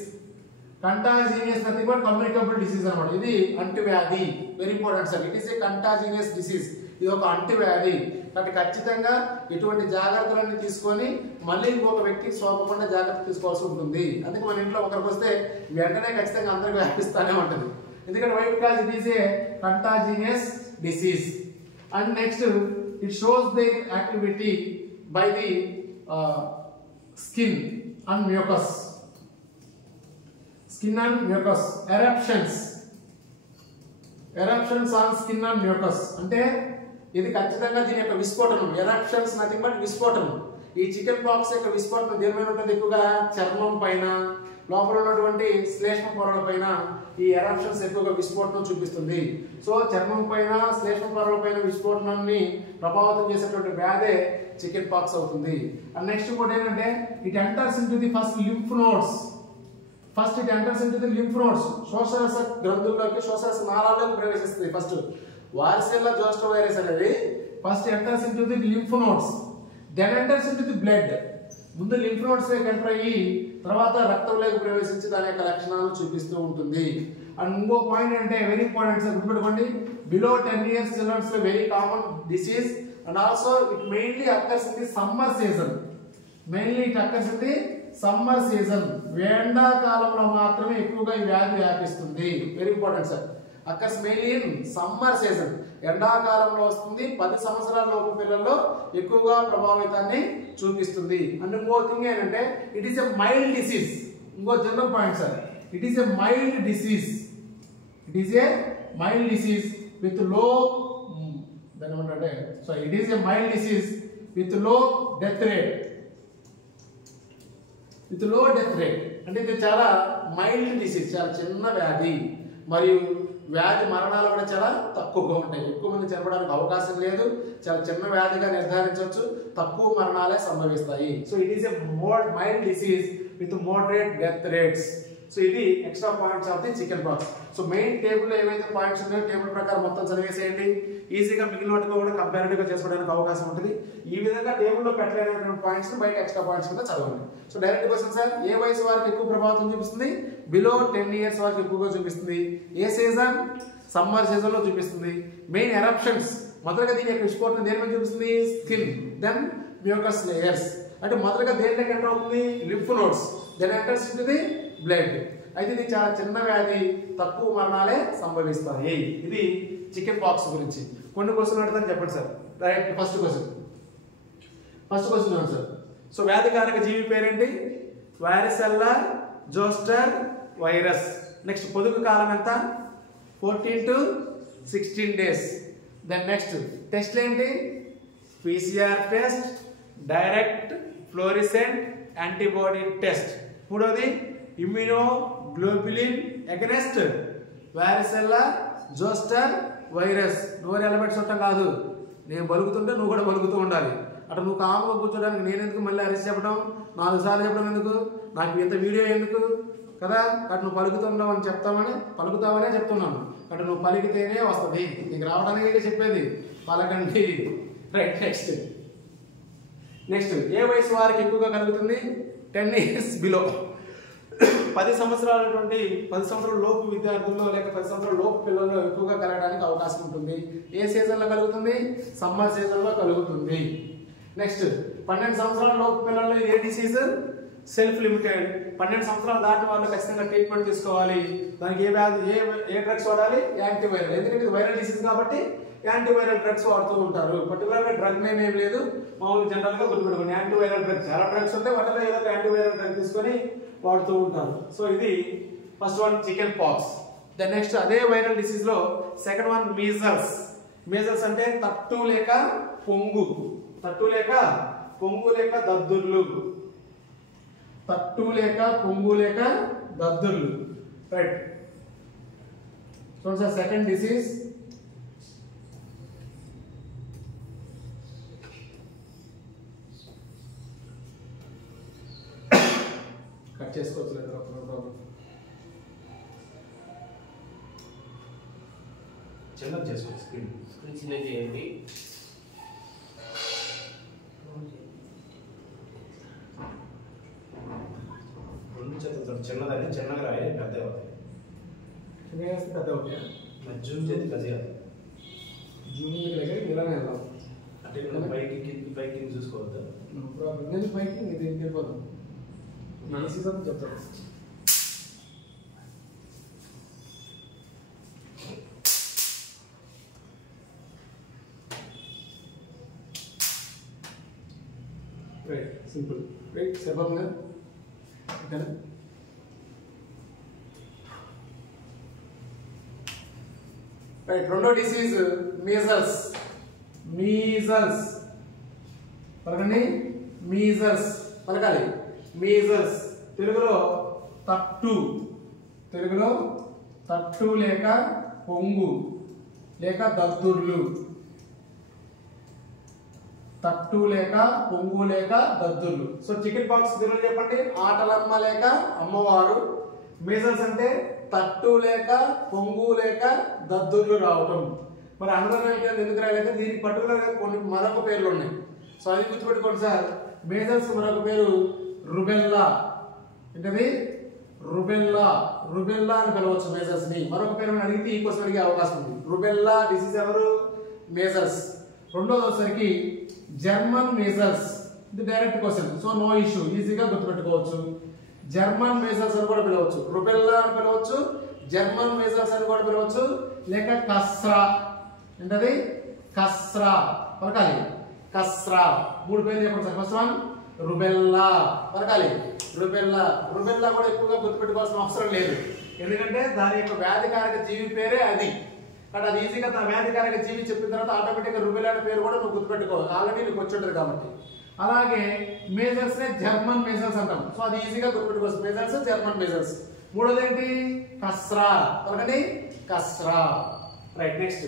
Contagious nothing but communicable disease అన్నమాట. ఇది అంటువ్యాధి. Very important sir. It is a contagious disease. ఇది ఒక అంటువ్యాధి కాబట్టి ఖచ్చితంగా ఇటువంటి జాగ్రత్తలన్నీ తీసుకొని మళ్ళీ ఇంకొక వ్యక్తికి సోకకుండా జాగ్రత్త తీసుకోవాల్సి ఉంటుంది. అందుకే మన ఇంట్లో ఒకరికి వస్తే వెంటనే ఖచ్చితంగా అందరికి వ్యాపిస్తూనే ఉంటుంది. ఎందుకంటే why because it is a contagious disease. And next it shows the activity by the skin and mucus. Skin and mucus eruptions on skin and mucus. అంటే ఇది ఖచ్చితంగా దీని యొక్క విస్ఫోటనం. ఎరప్షన్స్ నథింగ్ బట్ విస్ఫోటనం. ఈ చికెన్ పాక్స్ యొక్క విస్ఫోటనం దేని మీద ఉంటుంది? ఎక్కువగా చర్మం పైన, లోపల ఉన్నటువంటి శ్లేష్మ పొరల పైన ఈ ఎరప్షన్స్ ఎక్కువగా విస్ఫోటనం చూపిస్తుంది. సో చర్మం పైన, శ్లేష్మ పొరల పైన విస్ఫోటనాన్ని ప్రభావితం చేసేటువంటి వ్యాధే చికెన్ పాక్స్ అవుతుంది. అండ్ నెక్స్ట్ కూడా ఏంటంటే it enters into the first lymph nodes. First it enters into the lymph nodes. శోషరస గ్రంథుల్లోకి, శోషరస నాళాల్లోకి ప్రవేశిస్తుంది. ఫస్ట్ వారిసెల్లా జోస్టర్ వైరస్ అనేది first enters into the lymph nodes, then enters into the blood. ముందు lymph nodes లోకి enter అయ్యి తర్వాత రక్తంలోకి ప్రవేశించి దాని యొక్క లక్షణాలను చూపిస్తూ ఉంటుంది. అండ్ ఇంకో పాయింట్ అంటే వెరీ ఇంపార్టెంట్ సార్, గుర్తుపెట్టుకోండి. బిలో 10 years చిల్డ్రన్స్ లో very common disease and also it mainly occurs in the summer season. Mainly it occurs in the summer season. ఎండాకాలంలో మాత్రమే ఎక్కువగా ఈ వ్యాధి వ్యాపిస్తుంది. Very important sir. Occurs mainly in summer season. ఎండాకాలంలో వస్తుంది. 10 సంవత్సరాల లోపు పిల్లల్లో ఎక్కువగా ప్రభావితాన్ని చూపిస్తుంది. అండ్ ఇంకో థింగ్ ఏంటంటే it is a mild disease. ఇంకో general point sir, it is a mild disease. It is a mild disease with low దాని ఏమంటే so it is a mild disease with low death rate. With low death rate అంటే ఇది చాలా mild disease, చాలా చిన్న వ్యాధి. మరియు వ్యాధి మరణాలు కూడా చాలా తక్కువగా ఉంటాయి. ఎక్కువ మంది చనిపోవడానికి అవకాశం లేదు. చాలా చిన్న వ్యాధిగా నిర్ధారించవచ్చు. తక్కువ మరణాలే సంభవిస్తాయి. So it is a mild disease with moderate death rates. So ఇది extra points of the chicken pox. So main table లో ఏవైతే పాయింట్స్ ఉన్నాయో టేబుల్ ప్రకారం మొత్తం చదివేసేయండి. ఈజీగా మిగిలిన వాటితో కూడా కంపారిటివ్ గా చేసుకోవడానికి అవకాశం ఉంటుంది. ఈ విధంగా టేబుల్ లో పెట్టలేనటువంటి పాయింట్స్ బయట ఎక్స్ట్రా పాయింట్స్ కింద చదవండి. సో డైరెక్ట్ క్వశ్చన్ సార్, ఏ వయసు వారికి ఎక్కువ ప్రభావితం చూపిస్తుంది? బిలో 10 years వారికి ఎక్కువగా చూపిస్తుంది. ఏ సీజన్? సమ్మర్ సీజన్ లో చూపిస్తుంది. మెయిన్ ఎరప్షన్స్ మొదటగా దీని యొక్క విస్ఫోటనం దేని మీద చూపిస్తుంది? Skin, then mucus layers. అంటే మొదటగా దేనిలోకి ఎంటర్ అవుతుంది? Lymph nodes, then enters into the blood. అయితే ఇది చాలా చిన్న వ్యాధి, తక్కువ మరణాలే సంభవిస్తాయి. ఇది చికెన్ పాక్స్ గురించి. కొన్ని క్వశ్చన్ అడుగుతాను చెప్పండి సార్. రైట్, ఫస్ట్ క్వశ్చన్ చూడండి సార్. సో వ్యాధికారక జీవి పేరేంటి? వారిసెల్లా జోస్టర్ వైరస్. నెక్స్ట్ పొదుగు కాలం ఎంత? 14 to 16 days. దెన్ నెక్స్ట్ టెస్ట్లు ఏంటి? PCR test, direct fluorescent antibody test. మూడోది immunoglobulin against varicella zoster virus. నోరు ఎలబెట్టి చుట్టం కాదు, నేను బలుగుతుంటే నువ్వు కూడా బలుగుతూ ఉండాలి. అటు నువ్వు కాముగా కూర్చోడానికి నేను ఎందుకు మళ్ళీ అరిసి చెప్పడం, 4 సార్లు చెప్పడం ఎందుకు, నాకు ఇంత వీడియో ఎందుకు కదా? అటు నువ్వు పలుకుతున్నావు అని పలుకుతావనే చెప్తున్నాను. అటు నువ్వు పలికితేనే వస్తుంది, నీకు రావడానికి చెప్పేది పలకండి. రైట్, నెక్స్ట్ ఏ వయసు వారికి ఎక్కువగా కలుగుతుంది? 10 years బిలో. 10 సంవత్సరాల లోపు విద్యార్థుల్లో లేక 10 సంవత్సరాల లోపు పిల్లల్లో ఎక్కువగా కలగడానికి అవకాశం ఉంటుంది. ఏ సీజన్లో కలుగుతుంది? సమ్మర్ సీజన్లో కలుగుతుంది. నెక్స్ట్ 12 సంవత్సరాల లోపు పిల్లల్లో ఏ డిసీజ్? Self limited. 12 సంవత్సరాలు దాటిన వాళ్ళు ఖచ్చితంగా ట్రీట్మెంట్ తీసుకోవాలి. దానికి ఏ డ్రగ్స్ వాడాలి? యాంటీవైరల్. ఎందుకంటే ఇది వైరల్ డిసీజ్ కాబట్టి యాంటీవైరల్ డ్రగ్స్ వాడుతూ ఉంటారు. పర్టికులర్గా డ్రగ్ నేమ్ ఏం లేదు, మామూలు జనరల్ గా గుర్తుపెట్టుకోండి. యాంటీవైరల్ డ్రగ్, చాలా డ్రగ్స్ ఉంటాయి, వాటిలో ఏదో ఒక యాంటీవైరల్ డ్రగ్ తీసుకొని వాడుతూ ఉంటారు. సో ఇది first one chickenpox. Then next అదే వైరల్ డిసీజ్ లో సెకండ్ వన్ మీజల్స్. మీజల్స్ అంటే తట్టు లేక పొంగు లేక దద్దుర్లు. తట్టు లేక పొంగు లేక దద్దుర్లు. Right. So second disease cut చేసుకోవచ్చు లేదా చిన్నది చేసుకోవచ్చు. స్క్రీన్ చిన్నది చేయండి. రెండు చేతులతో చిన్నదని చిన్నగా రాయి, పెద్ద అవుతాయి. పెద్ద అవుతాయి. జూమ్ చేతి కది జూమ్ దగ్గర ఇలానే వెళ్దాం. అంటే పైకి చూసుకోవద్దు. నేను పైకి ఇది వెళ్ళిపోదాం. సీజన్ చెప్తాను. Right, simple. రైట్, సరిపోతుందా? ఓకేనా? రైట్, రెండో డిసీజ్ మీజల్స్. పలకండి. పలకాలి. మీజల్స్. తెలుగులో తట్టు లేక పొంగు లేక దద్దుర్లు. తట్టు లేక పొంగు లేక దద్దుర్లు. సో చికెన్ పాక్స్ తెలుగు చెప్పండి. ఆటలమ్మ లేక అమ్మవారు. మీజల్స్ అంటే తట్టు లేక పొంగు లేక దద్దుర్లు రావటం. మరి అనుబంధం ఎందుకు రాయలేదు? దీనికి పర్టికులర్ గా కొన్ని మరొక పేర్లు ఉన్నాయి. సో అది గుర్తుపెట్టుకోండి సార్. మీజల్స్ మరొక పేరు రుబెల్లా. ఏంటది? రుబెల్లా అని పిలవచ్చు మీజల్స్ ని. మరొక పేరు అడిగితే ఈ క్వశ్చన్ అడిగే అవకాశం ఉంది. రుబెల్లా డిసీజ్ ఎవరు? మీజల్స్. రెండోది వచ్చేసరికి జర్మన్ మీజల్స్. ఇది direct question, so no issue, ఈజీగా గుర్తుపెట్టుకోవచ్చు. జర్మన్ మీజల్స్ అని కూడా పిలవచ్చు, రుబెల్లా అని పిలవచ్చు, జర్మన్ మీజల్స్ అని కూడా పిలవచ్చు, లేక కస్రా. ఏంటది? కస్రా పలకాలి. కస్రా. మూడు పేర్లు చెప్పండి సార్. ఫస్ట్ వన్ రుబెల్లా పలకాలి. రుబెల్లా. రుబెల్లా కూడా ఎక్కువగా గుర్తుపెట్టుకోవాల్సిన అవసరం లేదు, ఎందుకంటే దాని యొక్క వ్యాధికారక జీవి పేరే అది. కానీ అది ఈజీగా నా వ్యాధికారక జీవి చెప్పిన తర్వాత ఆటోమేటిక్గా రుబెల్లా అనే పేరు కూడా నువ్వు గుర్తుపెట్టుకోవాలి, ఆల్రెడీ నీకు వచ్చి ఉంటుంది కాబట్టి. అలాగే మేజల్స్ నే జర్మన్ మేజల్స్ అంటాం, సో అది ఈజీగా గుర్తుపెట్టుకోవచ్చు. మేజల్స్, జర్మన్ మేజల్స్. మూడోది ఏంటి? కస్రా పలకండి. కస్రా. రైట్. నెక్స్ట్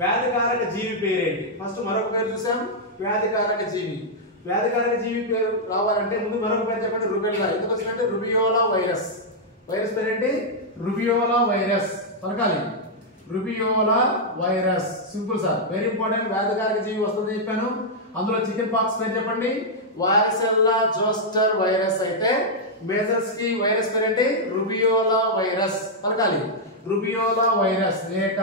వ్యాధికారక జీవి పేరేంటి? ఫస్ట్ మరొక పేరు చూసాం, వ్యాధికారక జీవి. వ్యాధికారక జీవి పేరు రావాలంటే ముందు మరొక పేరు చెప్పండి. రుబెల్లా. ఎందుకు వచ్చిందంటే రుబియోలా వైరస్. వైరస్ పేరేంటి? రుబియోలా వైరస్ పలకాలి. Rubeola virus. Simple sir, very important. వ్యాధికారక జీవి వస్తుంది చెప్పాను. అందులో చికెన్ పాక్స్ పేరు చెప్పండి. వారసెల్లా జోస్టర్ వైరస్ అయితే మేజల్స్ కి వైరస్ పేరేంటి? రుబియోలా వైరస్ పలకాలి. Rubeola virus. లేక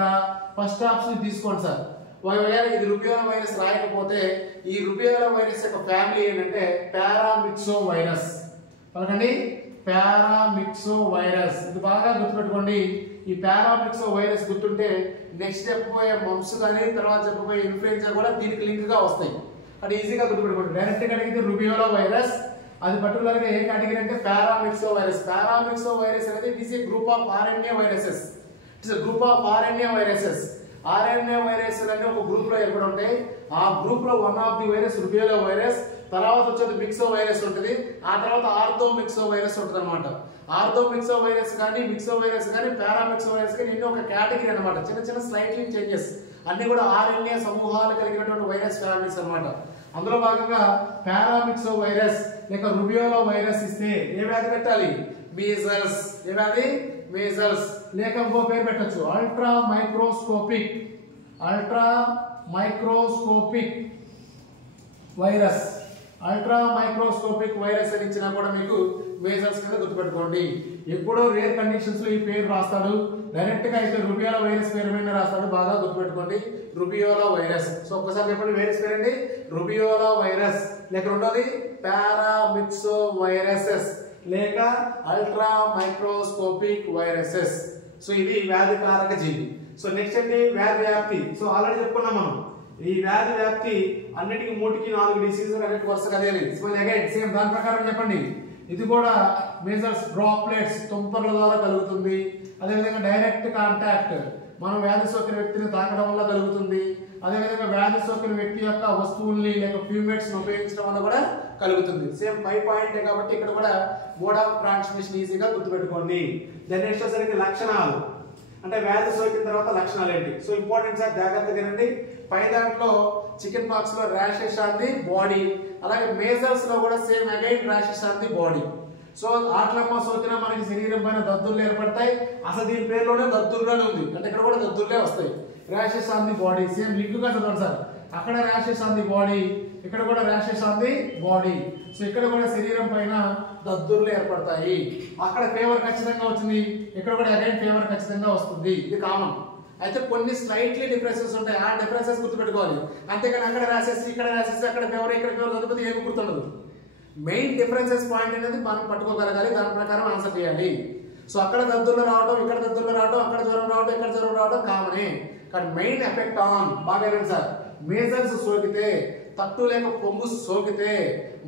ఫస్ట్ ఆప్షన్ తీసుకోండి సార్. ఒకవేళ ఇది రుబియోలా వైరస్ రాయకపోతే ఈ రుబియోలా వైరస్ యొక్క ఫ్యామిలీ ఏంటంటే పారామిక్సో వైరస్ పలకండి. Paramyxo virus. ఇది బాగా గుర్తుపెట్టుకోండి. ఈ పారామిక్సో వైరస్ గుర్తుంటే నెక్స్ట్ చెప్పబోయే మమ్స్ కానీ తర్వాత చెప్పబోయే ఇన్ఫ్లుయెంజా కూడా దీనికి లింక్ గా వస్తాయి. అది ఈజీగా గుర్తుపెట్టుకోండి. డైరెక్ట్ గా అడిగితే రుబియోలా వైరస్, అది పర్టికులర్ గా ఏ కేటగిరీ అంటే పారామిక్సో వైరస్. పారామిక్సో వైరస్ అనేది it is a group of RNA viruses. It's a group of RNA viruses. RNA virus అంటే ఒక గ్రూప్ లో ఏర్పడి ఉంటాయి. ఆ గ్రూప్ లో one of the virus rubeola virus, తర్వాత వచ్చేది మిక్సో వైరస్ ఉంటుంది, ఆ తర్వాత ఆర్థో మిక్సో వైరస్ ఉంటుంది అనమాట. ఆర్థో మిక్సో వైరస్ కానీ మిక్సో వైరస్ కానీ పారామిక్సో వైరస్ కానీ ఇన్ని ఒక కేటగిరీ అనమాట. చిన్న చిన్న స్లైట్లీ చేంజెస్, అన్ని కూడా ఆర్ఎన్ఏ సమూహాలు కలిగినటువంటి వైరస్ ఫ్యామిలీస్ అనమాట. అందులో భాగంగా పారామిక్సో వైరస్ లేక రుబియోలా వైరస్ ఇస్తే ఏ వ్యాధి పెట్టాలి? మీజల్స్. ఏ వ్యాధి? మీజల్స్. లేక ఇంకో పేరు పెట్టచ్చు, ultra microscopic. Ultra microscopic virus. Ultra microscopic virus అని ఇచ్చినా కూడా మీకు మీజల్స్ కింద గుర్తుపెట్టుకోండి. ఎప్పుడో రేర్ కండిషన్స్ లో ఈ పేరు రాస్తాడు, డైరెక్ట్ గా అయితే రుబియోలా వైరస్ పేరు మీద రాస్తాడు. బాగా గుర్తుపెట్టుకోండి, రుబియోలా వైరస్. సో ఒక్కసారి చెప్పండి వైరస్ పేరండి రుబియోలా వైరస్. లేక రెండోది పారామిక్సో వైరసెస్ లేక అల్ట్రా మైక్రోస్కోపిక్ వైరసెస్. సో ఇది వ్యాధికారక జీవి. సో నెక్స్ట్ ఏంటి? వ్యాధి వ్యాప్తి. సో ఆల్రెడీ చెప్పుకున్నాం మనం, ఈ వ్యాధి వ్యాప్తి అన్నిటికీ 3-4 డిసీజ్ అన్నిటి వరుసగా అదే. సేమ్ దాని ప్రకారం చెప్పండి. ఇది కూడా మీజల్స్ డ్రాప్లెట్స్ తుంపర్ల ద్వారా కలుగుతుంది. అదేవిధంగా డైరెక్ట్ కాంటాక్ట్ మనం వ్యాధి సోకిన వ్యక్తిని తాకడం వల్ల కలుగుతుంది. అదేవిధంగా వ్యాధి సోకిన వ్యక్తి యొక్క వస్తువుల్ని లేక ఫ్యూమేట్స్ ఉపయోగించడం వల్ల కూడా కలుగుతుంది. సేమ్ 5 పాయింటే కాబట్టి ఇక్కడ కూడా మోడ్ ఆఫ్ ట్రాన్స్మిషన్ ఈజీగా గుర్తుపెట్టుకోండి. దాని నెక్స్ట్ వచ్చేసరికి లక్షణాలు. అంటే వ్యాధి సోకిన తర్వాత లక్షణాలు ఏంటి? సో ఇంపార్టెంట్ సార్, జాగ్రత్తగా రండి. పై దాంట్లో చికెన్ పాక్స్ లో ర్యాషెస్ ఆన్ ది బాడీ, అలాగే మేజల్స్ లో కూడా same again rashes on the body. So ఆట్లమ్మ సోకినా మనకి శరీరం పైన దద్దుర్లు ఏర్పడతాయి. అసలు దీని పేరులోనే దద్దుర్లోనే ఉంది, అంటే ఇక్కడ కూడా దద్దుర్లే వస్తాయి. Rashes on the body same link గా చదవండి సార్. అక్కడ ర్యాషెస్ ఆన్ ది బాడీ, ఇక్కడ కూడా rashes on the body. So ఇక్కడ కూడా శరీరం పైన దద్దుర్లు ఏర్పడతాయి. అక్కడ ఫీవర్ ఖచ్చితంగా వచ్చింది, ఇక్కడ కూడా అగైన్ ఫీవర్ ఖచ్చితంగా వస్తుంది. ఇది కామన్. అయితే కొన్ని స్లైట్లీ డిఫరెన్సెస్ ఉంటాయి, ఆ డిఫరెన్సెస్ గుర్తుపెట్టుకోవాలి. అంతేకాని అక్కడ ర్యాషెస్ ఇక్కడ ర్యాషెస్ అక్కడ ఫీవర్ ఇక్కడ ఫీవర్ చదివితే ఏమి గుర్తుండదు. మెయిన్ డిఫరెన్సెస్ పాయింట్ అనేది మనం పట్టుకోగలగాలి, దాని ప్రకారం ఆన్సర్ చేయాలి. సో అక్కడ దద్దుర్లు రావడం, ఇక్కడ దద్దుర్లు రావడం, అక్కడ జ్వరం రావడం, ఇక్కడ జ్వరం రావడం కామనే. కానీ మెయిన్ ఎఫెక్ట్ ఆన్ బాగా సార్, మేజల్స్ సోకితే, తట్టు లేక పొంగు సోకితే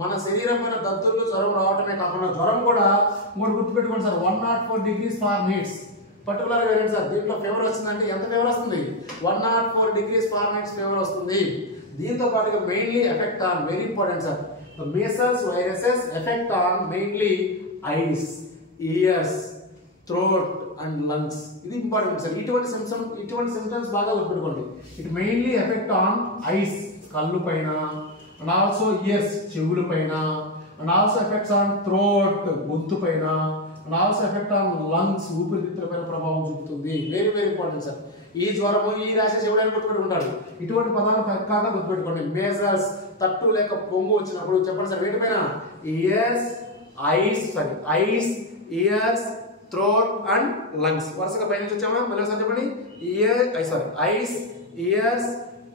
మన శరీరం పైన దద్దుర్లు జ్వరం రావటమే కాకుండా జ్వరం కూడా మూడు గుర్తుపెట్టుకోండి సార్. 104 degrees Fahrenheit పర్టికులర్ వేరేంటి సార్. దీంట్లో ఫీవర్ వచ్చిందంటే ఎంత ఫీవర్ వస్తుంది? 104 degrees Fahrenheit ఫీవర్ వస్తుంది. దీంతో పాటుగా mainly effect on, very important sir, measles viruses effect on mainly eyes, ears, throat and lungs. ఇది ఇంపార్టెంట్ సార్. ఇటువంటి సిమ్టమ్స్ బాగా గుర్తుపెట్టుకోండి. It mainly effect on eyes కళ్ళు పైన, అండ్ ఆల్సో ఇయర్స్ చెవుల పైన, and also effects on throat గొంతు పైన, and also effect on lungs ఊపిరితిత్తుల పైన ప్రభావం చూపుతుంది. Very very important sir. ఈ జ్వరము ఈ ర్యాషెస్ ఎవరైనా గుర్తుపెట్టుకుంటారు. ఇటువంటి పదాలు పక్కాగా గుర్తుపెట్టుకోండి. మేజల్స్ తట్టు లేక పొంగు వచ్చినప్పుడు చెప్పండి సార్ వీటిపైన years, ice, ears, throat and lungs. వరుసగా పై నుంచి వచ్చామా? మళ్ళీ ఒకసారి చెప్పండి. Ice, ears,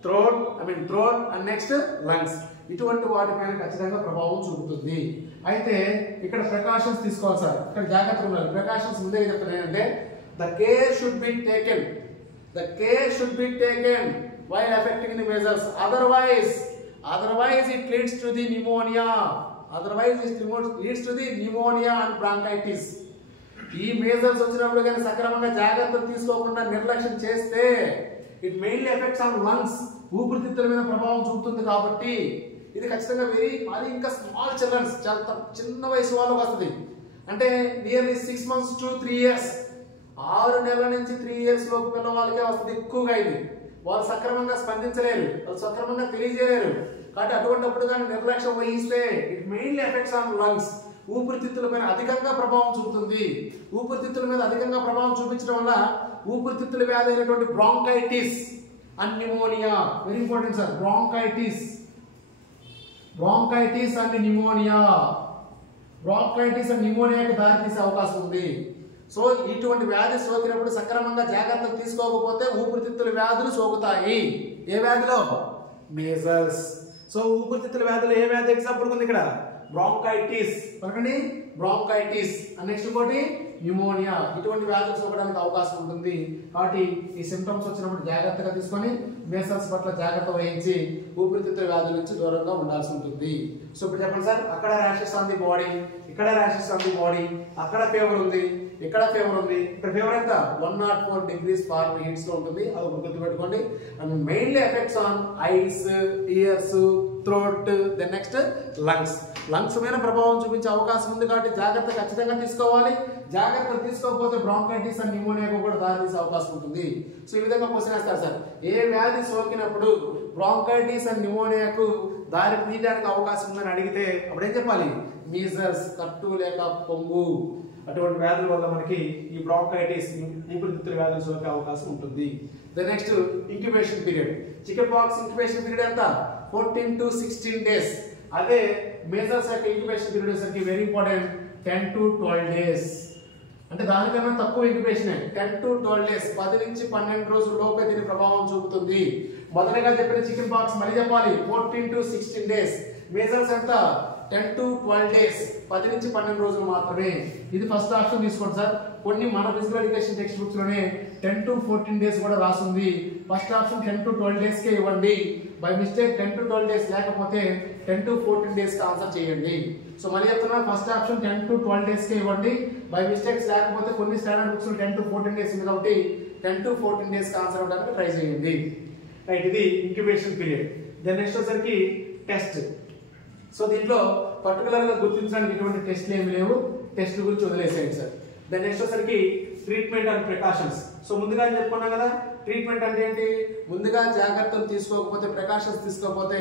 throat and next lungs. ఇటువంటి వాటిపైన ఖచ్చితంగా ప్రభావం చూపుతుంది. అయితే ఇక్కడ ప్రికాషన్స్ తీసుకోవాలి సార్. ఇక్కడ జాగ్రత్తగా ఉండాలి. ప్రికాషన్స్ ముందే చెప్తున్నాను ఏంటంటే the care should be taken while affecting the measles. Otherwise it leads to the pneumonia. And bronchitis. ఈ మేజల్స్ వచ్చినప్పుడు కానీ సక్రమంగా జాగ్రత్తలు తీసుకోకుండా నిర్లక్ష్యం చేస్తే it mainly effects on lungs, ఊపిరితిత్తుల మీద ప్రభావం చూపుతుంది. కాబట్టి ఇది ఖచ్చితంగా మరి ఇంకా స్మాల్ చిల్డ్రన్స్, చాలా చిన్న వయసు వాళ్ళకి వస్తుంది. అంటే నియర్లీ 6 months to 3 years, 6 నెలల నుంచి 3 years లోపు పిల్ల వాళ్ళకే వస్తుంది ఎక్కువగా. ఇది వాళ్ళు సక్రమంగా స్పందించలేరు, వాళ్ళు సక్రమంగా తెలియజేయలేరు. కాబట్టి అటువంటిప్పుడు కానీ నిర్లక్ష్యం వహిస్తే it mainly effects on lungs, ఊపిరితిత్తుల పైన అధికంగా ప్రభావం చూపుతుంది. ఊపిరితిత్తుల మీద అధికంగా ప్రభావం చూపించడం వల్ల ఊపిరితిత్తుల వ్యాధి అయినటువంటి bronchitis and pneumonia, very important sir. Bronchitis and న్యూమోనియాకి దారితీసే అవకాశం ఉంది. సో ఇటువంటి వ్యాధి సోకినప్పుడు సక్రమంగా జాగ్రత్తలు తీసుకోకపోతే ఊపిరితిత్తుల వ్యాధులు సోకుతాయి. ఏ వ్యాధిలో? మేజల్స్. సో ఊపిరితిత్తుల వ్యాధులు ఏ వ్యాధి ఎగ్జాంపుల్ ఉంది ఇక్కడ? బ్రాంకైటిస్. పలకండి, బ్రాంకైటిస్. నెక్స్ట్ ఇంకోటి న్యూమోనియా. ఇటువంటి వ్యాధులు సోకడానికి అవకాశం ఉంటుంది. కాబట్టి ఈ సింప్టమ్స్ వచ్చినప్పుడు జాగ్రత్తగా తీసుకొని మేజల్స్ పట్ల జాగ్రత్త వహించి ఊపిరితిత్తుల వ్యాధుల నుంచి దూరంగా ఉండాల్సి ఉంటుంది. సో ఇప్పుడు చెప్పండి సార్, అక్కడ ర్యాషెస్ ఆన్ ది బాడీ, ఇక్కడ ర్యాషెస్ ఆన్ ది బాడీ, అక్కడ ఫీవర్ ఉంది, ఇక్కడ ఫీవర్ ఉంది. ఇక్కడ ఫీవర్ ఎంత? 104 degrees Fahrenheit లో ఉంటుంది. అది గుర్తుపెట్టుకోండి. And mainly effects on eyes, ears, throat, then next lungs మీద ప్రభావం చూపించే అవకాశం ఉంది. కాబట్టి జాగ్రత్త ఖచ్చితంగా తీసుకోవాలి. జాగ్రత్తలు తీసుకోకపోతే బ్రాంకైటిస్ అండ్ న్యూమోనియాకు కూడా దారితీసే అవకాశం ఉంటుంది. సో ఈ విధంగా క్వశ్చన్ వేస్తారు సార్. ఏ వ్యాధి సోకినప్పుడు బ్రాంకైటిస్ అండ్ న్యూమోనియాకు దారి తీయడానికి అవకాశం ఉందని అడిగితే అప్పుడు ఏం చెప్పాలి? మీజల్స్, కట్టు లేక పొంగు, అటువంటి వ్యాధుల వల్ల మనకి ఈ బ్రాంకైటిస్, ఊపిరితిత్తుల వ్యాధులు సోకే అవకాశం ఉంటుంది. The next incubation period. Chicken pox incubation period ఎంత? 14 to 16 days. అదే మేజల్స్ యొక్క ఇంక్యుబేషన్ పీరియడ్ వచ్చేసరికి వెరీ ఇంపార్టెంట్ 10 to 12 days. అంటే దానికన్నా తక్కువ ఇంక్యుబేషన్ 10 to 12 days, 10 నుంచి 12 రోజుల లోపే దీని ప్రభావం చూపుతుంది. మొదటగా చెప్పిన చికెన్ పాక్స్ మళ్ళీ చెప్పాలి, 14 to 16 days. మేజల్స్ ఎంత? 10 to 12 days, 10 నుంచి 12 రోజులు మాత్రమే. ఇది ఫస్ట్ ఆప్షన్ తీసుకోండి సార్. కొన్ని మన ఫిజికల్ ఎడ్యుకేషన్ టెక్స్ట్ బుక్స్ లోనే 10 to 14 days కూడా రాస్తుంది. ఫస్ట్ ఆప్షన్ 10 to 12 days కే ఇవ్వండి. బై మిస్టేక్ 10 to 12 days లేకపోతే 10 to 14 days కి ఆన్సర్ చేయండి. సో మళ్ళీ చెప్తున్నా, ఫస్ట్ ఆప్షన్ 10 to 12 days కే ఇవ్వండి. బై మిస్టేక్స్ లేకపోతే కొన్ని స్టాండర్డ్ బుక్స్ లో 10 to 14 days ఉంది కాబట్టి 10 to 14 days కి ఆన్సర్ అవడానికి ట్రై చేయండి. రైట్, ఇది ఇంక్యుబేషన్ పీరియడ్. దెన్ నెక్స్ట్ వచ్చేసరికి టెస్ట్. సో దీంట్లో పర్టికులర్ గా గుర్తించడానికి ఎటువంటి టెస్ట్లు ఏమి లేవు, టెస్ట్ గురించి వదిలేసేయండి సార్. దెన్ నెక్స్ట్ వచ్చేసరికి ట్రీట్మెంట్ అండ్ ప్రికాషన్స్. సో ముందుగా చెప్పుకున్నాం కదా, ట్రీట్మెంట్ అంటే ఏంటి? ముందుగా జాగ్రత్తలు తీసుకోకపోతే, ప్రికాషన్స్ తీసుకోకపోతే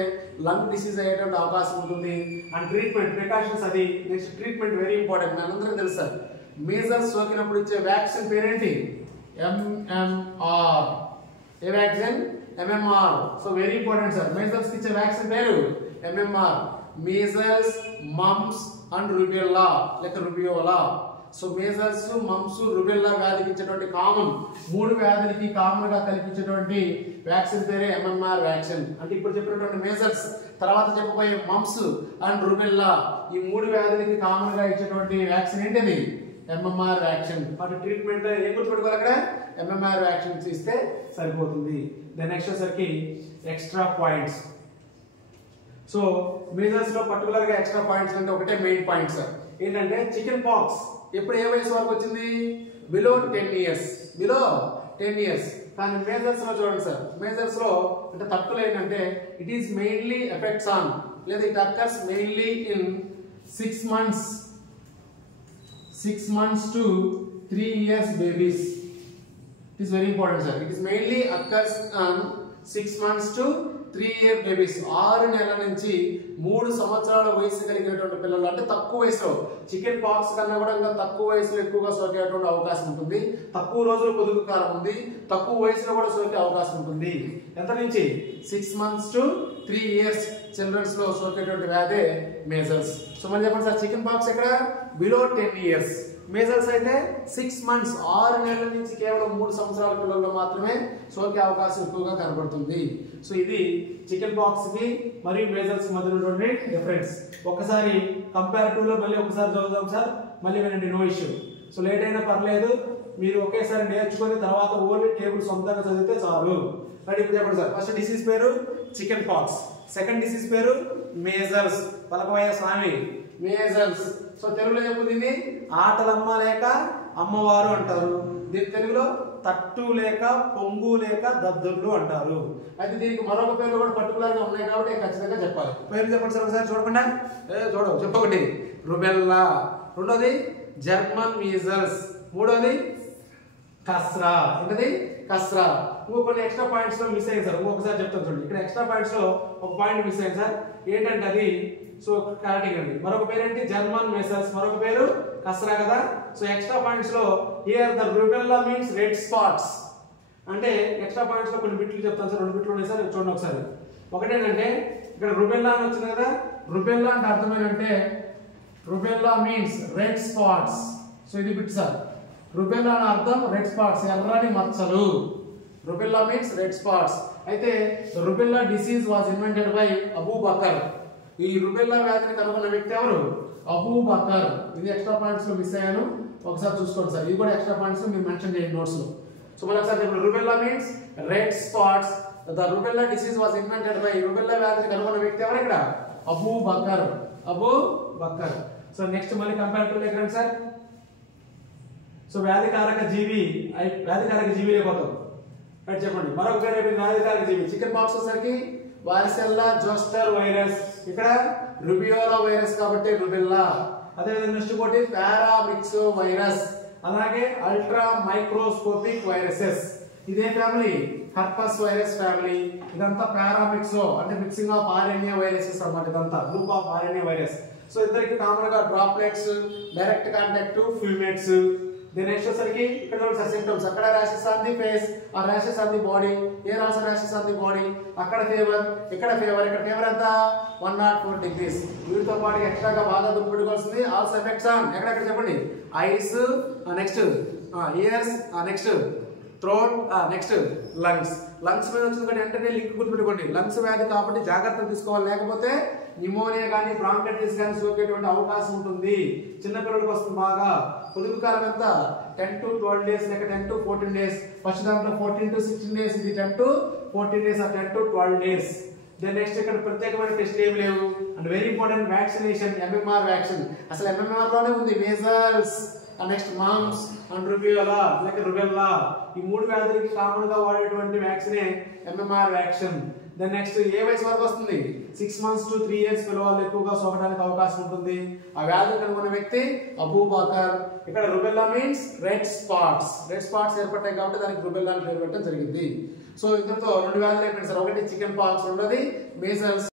లంగ్ డిసీజ్ అయ్యేటువంటి అవకాశం ఉంటుంది. అండ్ ట్రీట్మెంట్, ప్రికాషన్స్ అది. నెక్స్ట్ ట్రీట్మెంట్ వెరీ ఇంపార్టెంట్, మనందరికీ తెలుసు సార్. మీజల్స్ సోకినప్పుడు ఇచ్చే వ్యాక్సిన్ పేరేంటి? MMR. ఏ vaccine? MMR. So very important sir. Measles ఇచ్చే వ్యాక్సిన్ పేరు MMR. Measles, mumps and rubella లేక rubeola. So measles, mumps, rubella వ్యాధికి ఇచ్చేటువంటి కామన్ 3 వ్యాధులకి కామన్ గా కల్పించేటువంటి వ్యాక్సిన్ పేరే MMR వ్యాక్సిన్. అంటే ఇప్పుడు చెప్పినటువంటి మీజల్స్, తర్వాత చెప్పబోయే మమ్స్ అండ్ రుబెల్లా, ఈ 3 వ్యాధులకి కామన్ గా ఇచ్చేటువంటి వ్యాక్సిన్ ఏంటిది? MMR vaccine. వాటి ట్రీట్మెంట్ ఏం గుర్తుపెట్టుకోవాలి? అక్కడ MMR వ్యాక్సిన్ ఇస్తే సరిపోతుంది. దెన్ నెక్స్ట్ వచ్చేసరికి ఎక్స్ట్రా పాయింట్స్. సో మీజల్స్ లో పర్టికులర్ గా ఎక్స్ట్రా పాయింట్స్ అంటే ఒకటే మెయిన్ పాయింట్ సార్. ఏంటంటే చికెన్ పాక్స్ ఎప్పుడు ఏ వయసు వరకు వచ్చింది? Below 10 years. కానీ మేజల్స్ లో చూడండి సార్, మేజల్స్ లో అంటే తక్కువ ఏంటంటే it is mainly effects on, లేదా it occurs mainly in 6 months to 3 years babies. It is very important sir. It is mainly occurs on 6 months to 3 year babies. 6 నెలల నుంచి 3 సంవత్సరాల వయసు కలిగినటువంటి పిల్లలు, అంటే తక్కువ వయసులో, చికెన్ పాక్స్ కన్నా కూడా ఇంకా తక్కువ వయసులో ఎక్కువగా సోకేటువంటి అవకాశం ఉంటుంది. తక్కువ రోజులు పొదుగు కాలం ఉంది, తక్కువ వయసులో కూడా సోకే అవకాశం ఉంటుంది. ఎంత నుంచి? 6 months to 3 years చిల్డ్రన్స్ లో సోకేటువంటి వ్యాధే మేజల్స్. సో మళ్ళీ చెప్పండి సార్, చికెన్ పాక్స్ ఎక్కడ? Below 10 years. మేజల్స్ అయితే 6 months, 6 నెలల నుంచి కేవలం 3 సంవత్సరాల పిల్లల్లో మాత్రమే సోకే అవకాశం ఎక్కువగా కనబడుతుంది. సో ఇది చికెన్ పాక్స్ కి మరియు మేజల్స్ మధ్య ఉన్నటువంటి డిఫరెన్స్. ఒకసారి కంపారిటివ్ లో మళ్ళీ ఒకసారి చదువుదాం సార్, మళ్ళీ వినండి, నో ఇష్యూ. సో లేట్ అయినా పర్లేదు, మీరు ఒకేసారి నేర్చుకొని తర్వాత ఓన్లీ టేబుల్ సొంతంగా చదివితే చాలు. రైట్, ఇప్పుడు చెప్పండి సార్. ఫస్ట్ డిసీజ్ పేరు చికెన్ పాక్స్, సెకండ్ డిసీజ్ పేరు మేజల్స్. పలకవయ్య స్వామి, మేజల్స్. సో తెలుగులో చెప్పు దీన్ని ఆటలమ్మ లేక అమ్మవారు అంటారు. దీని తెలుగులో తట్టు లేక పొంగు లేక దద్దుర్లు అంటారు. అయితే దీనికి మరొక పేర్లు కూడా పర్టికులర్ గా ఉన్నాయి కాబట్టి ఖచ్చితంగా చెప్పాలి. పేరు చెప్పండి సార్ ఒకసారి, చూడకుండా చూడవు. చెప్పొకటి రుబెల్లా, రెండోది జర్మన్ మీజల్స్, మూడోది కస్రా. ఏంటది? కస్రా. ఇంకో కొన్ని ఎక్స్ట్రా పాయింట్స్ లో మిస్ అయ్యింది సార్, ఇంకొకసారి చెప్తాను చూడండి. ఇక్కడ ఎక్స్ట్రా పాయింట్స్ లో ఒక పాయింట్ మిస్ అయింది సార్. ఏంటంటే అది సో క్లారిటీ అండి. మరొక పేరు ఏంటి? జర్మన్ మీజల్స్, మరొక పేరు కస్రా కదా. సో ఎక్స్ట్రా పాయింట్స్ లో here the rubella means red spots. అంటే ఎక్స్ట్రా పాయింట్స్ లో కొన్ని బిట్లు చెప్తాను సార్, 2 బిట్లు ఉన్నాయి సార్, చూడండి ఒకసారి. ఒకటేంటంటే ఇక్కడ రుబెల్లా అని వచ్చింది కదా, రుబెల్లా అంటే అర్థం ఏంటంటే rubella means red spots. So ఇది బిట్ సార్. రుబెల్లా అని అర్థం రెడ్ స్పాట్స్, ఎర్రని మచ్చలు. Rubella means red spots. అయితే rubella disease was invented by Abu Bakr. ఈ రుబెల్లా వ్యాధిని కనుగొన్న వ్యక్తి ఎవరు? Abu Bakr. ఇది ఎక్స్ట్రా పాయింట్స్ లో మిస్ అయ్యాను, ఒకసారి చూసుకోండి సార్. ఇది కూడా ఎక్స్ట్రా పాయింట్స్ మీరు మెన్షన్ చేయండి నోట్స్ లో. సో మళ్ళీ ఒకసారి చెప్పండి, rubella means red spots. The rubella disease was invented by, rubella వ్యాధిని కనుగొన్న వ్యక్తి ఎవరు ఇక్కడ? Abu Bakr, Abu Bakr. So next మళ్ళీ కంపారిటివ్ ఎక్కడ సార్? సో వ్యాధికారక జీవి, వ్యాధికారక జీవిలే పోతాం. రైట్, చెప్పండి. మరొక పేరు అయిపోయింది వ్యాధికారక జీవి. చికెన్ పాక్స్ వచ్చేసరికి వారిసెల్లా జోస్టర్ వైరస్, ఇక్కడ రుబియోలా వైరస్ కాబట్టి రుబెల్లా. అదేవిధంగా నెక్స్ట్ ఒకటి పారామిక్సో వైరస్, అలాగే అల్ట్రా మైక్రోస్కోపిక్ వైరసెస్. ఇదే ఫ్యామిలీ హెర్పస్ వైరస్ ఫ్యామిలీ. ఇదంతా పారామిక్సో అంటే మిక్సింగ్ ఆఫ్ ఆర్ఎన్ఏ వైరసెస్ అన్నమాట. ఇదంతా group of RNA virus. So ఇద్దరికి కామన్ గా droplets, direct contact, fomites. Then next వచ్చరికి ఇక్కడ చూడండి సార్ సింప్టమ్స్. అక్కడ ర్యాషెస్ ఆన్ ది ఫేస్, ఆ rashes on the body, here also rashes on the body. అక్కడ ఫీవర్, ఇక్కడ ఫీవర్. ఇక్కడ ఫీవర్ ఎంత? 104 degrees. వీటితో పాటు ఎక్స్ట్రాగా బాగా దుమ్ముడుగా వస్తుంది. ఆల్సో ఎఫెక్ట్స్ ఆన్ ఎక్కడెక్కడ చెప్పండి? Ice, next years, next throat, next lungs. Lungs మీద వచ్చింది కానీ వెంటనే లింక్ గుర్తుపెట్టుకోండి. లంగ్స్ వ్యాధి కాబట్టి జాగ్రత్తలు తీసుకోవాలి, లేకపోతే న్యూమోనియా కానీ బ్రాంకైటిస్ కానీ సోకేటువంటి అవకాశం ఉంటుంది. చిన్నపిల్లలకు వస్తుంది బాగా. పొదుగు కాలం ఎంత? 10 to 12 days లేక 10 to 14 days. ఫస్ట్ దాంట్లో 14 to 16 days, ఇది 10 to 14 days, 10 to 12 days. Then next ఇక్కడ ప్రత్యేకమైన టెస్ట్ ఏం లేవు. And very important vaccination, MMR vaccine. అసలు MMR లోనే ఉంది మేజల్స్, నెక్స్ట్ మమ్స్ అండ్ రుబియోలా లేక రుబెల్లా. ఈ 3 వ్యాధులకి కామన్ గా వాడేటువంటి వ్యాక్సినే MMR వ్యాక్సిన్. దెన్ నెక్స్ట్ ఏ వయసు వరకు వస్తుంది? 6 months to 3 years పిల్లవాళ్ళు ఎక్కువగా సోకడానికి అవకాశం ఉంటుంది. ఆ వ్యాధి కనుగొన్న వ్యక్తి అబూ బకర్. ఇక్కడ rubella means red spots. Red spots ఏర్పడతాయి కాబట్టి దానికి రుబెల్లా అని పేరు పెట్టడం జరిగింది. సో ఇందులో 2 వ్యాధులు అయిపోయింది సార్. ఒకటి చికెన్ పాక్స్, రెండోది మీజల్స్.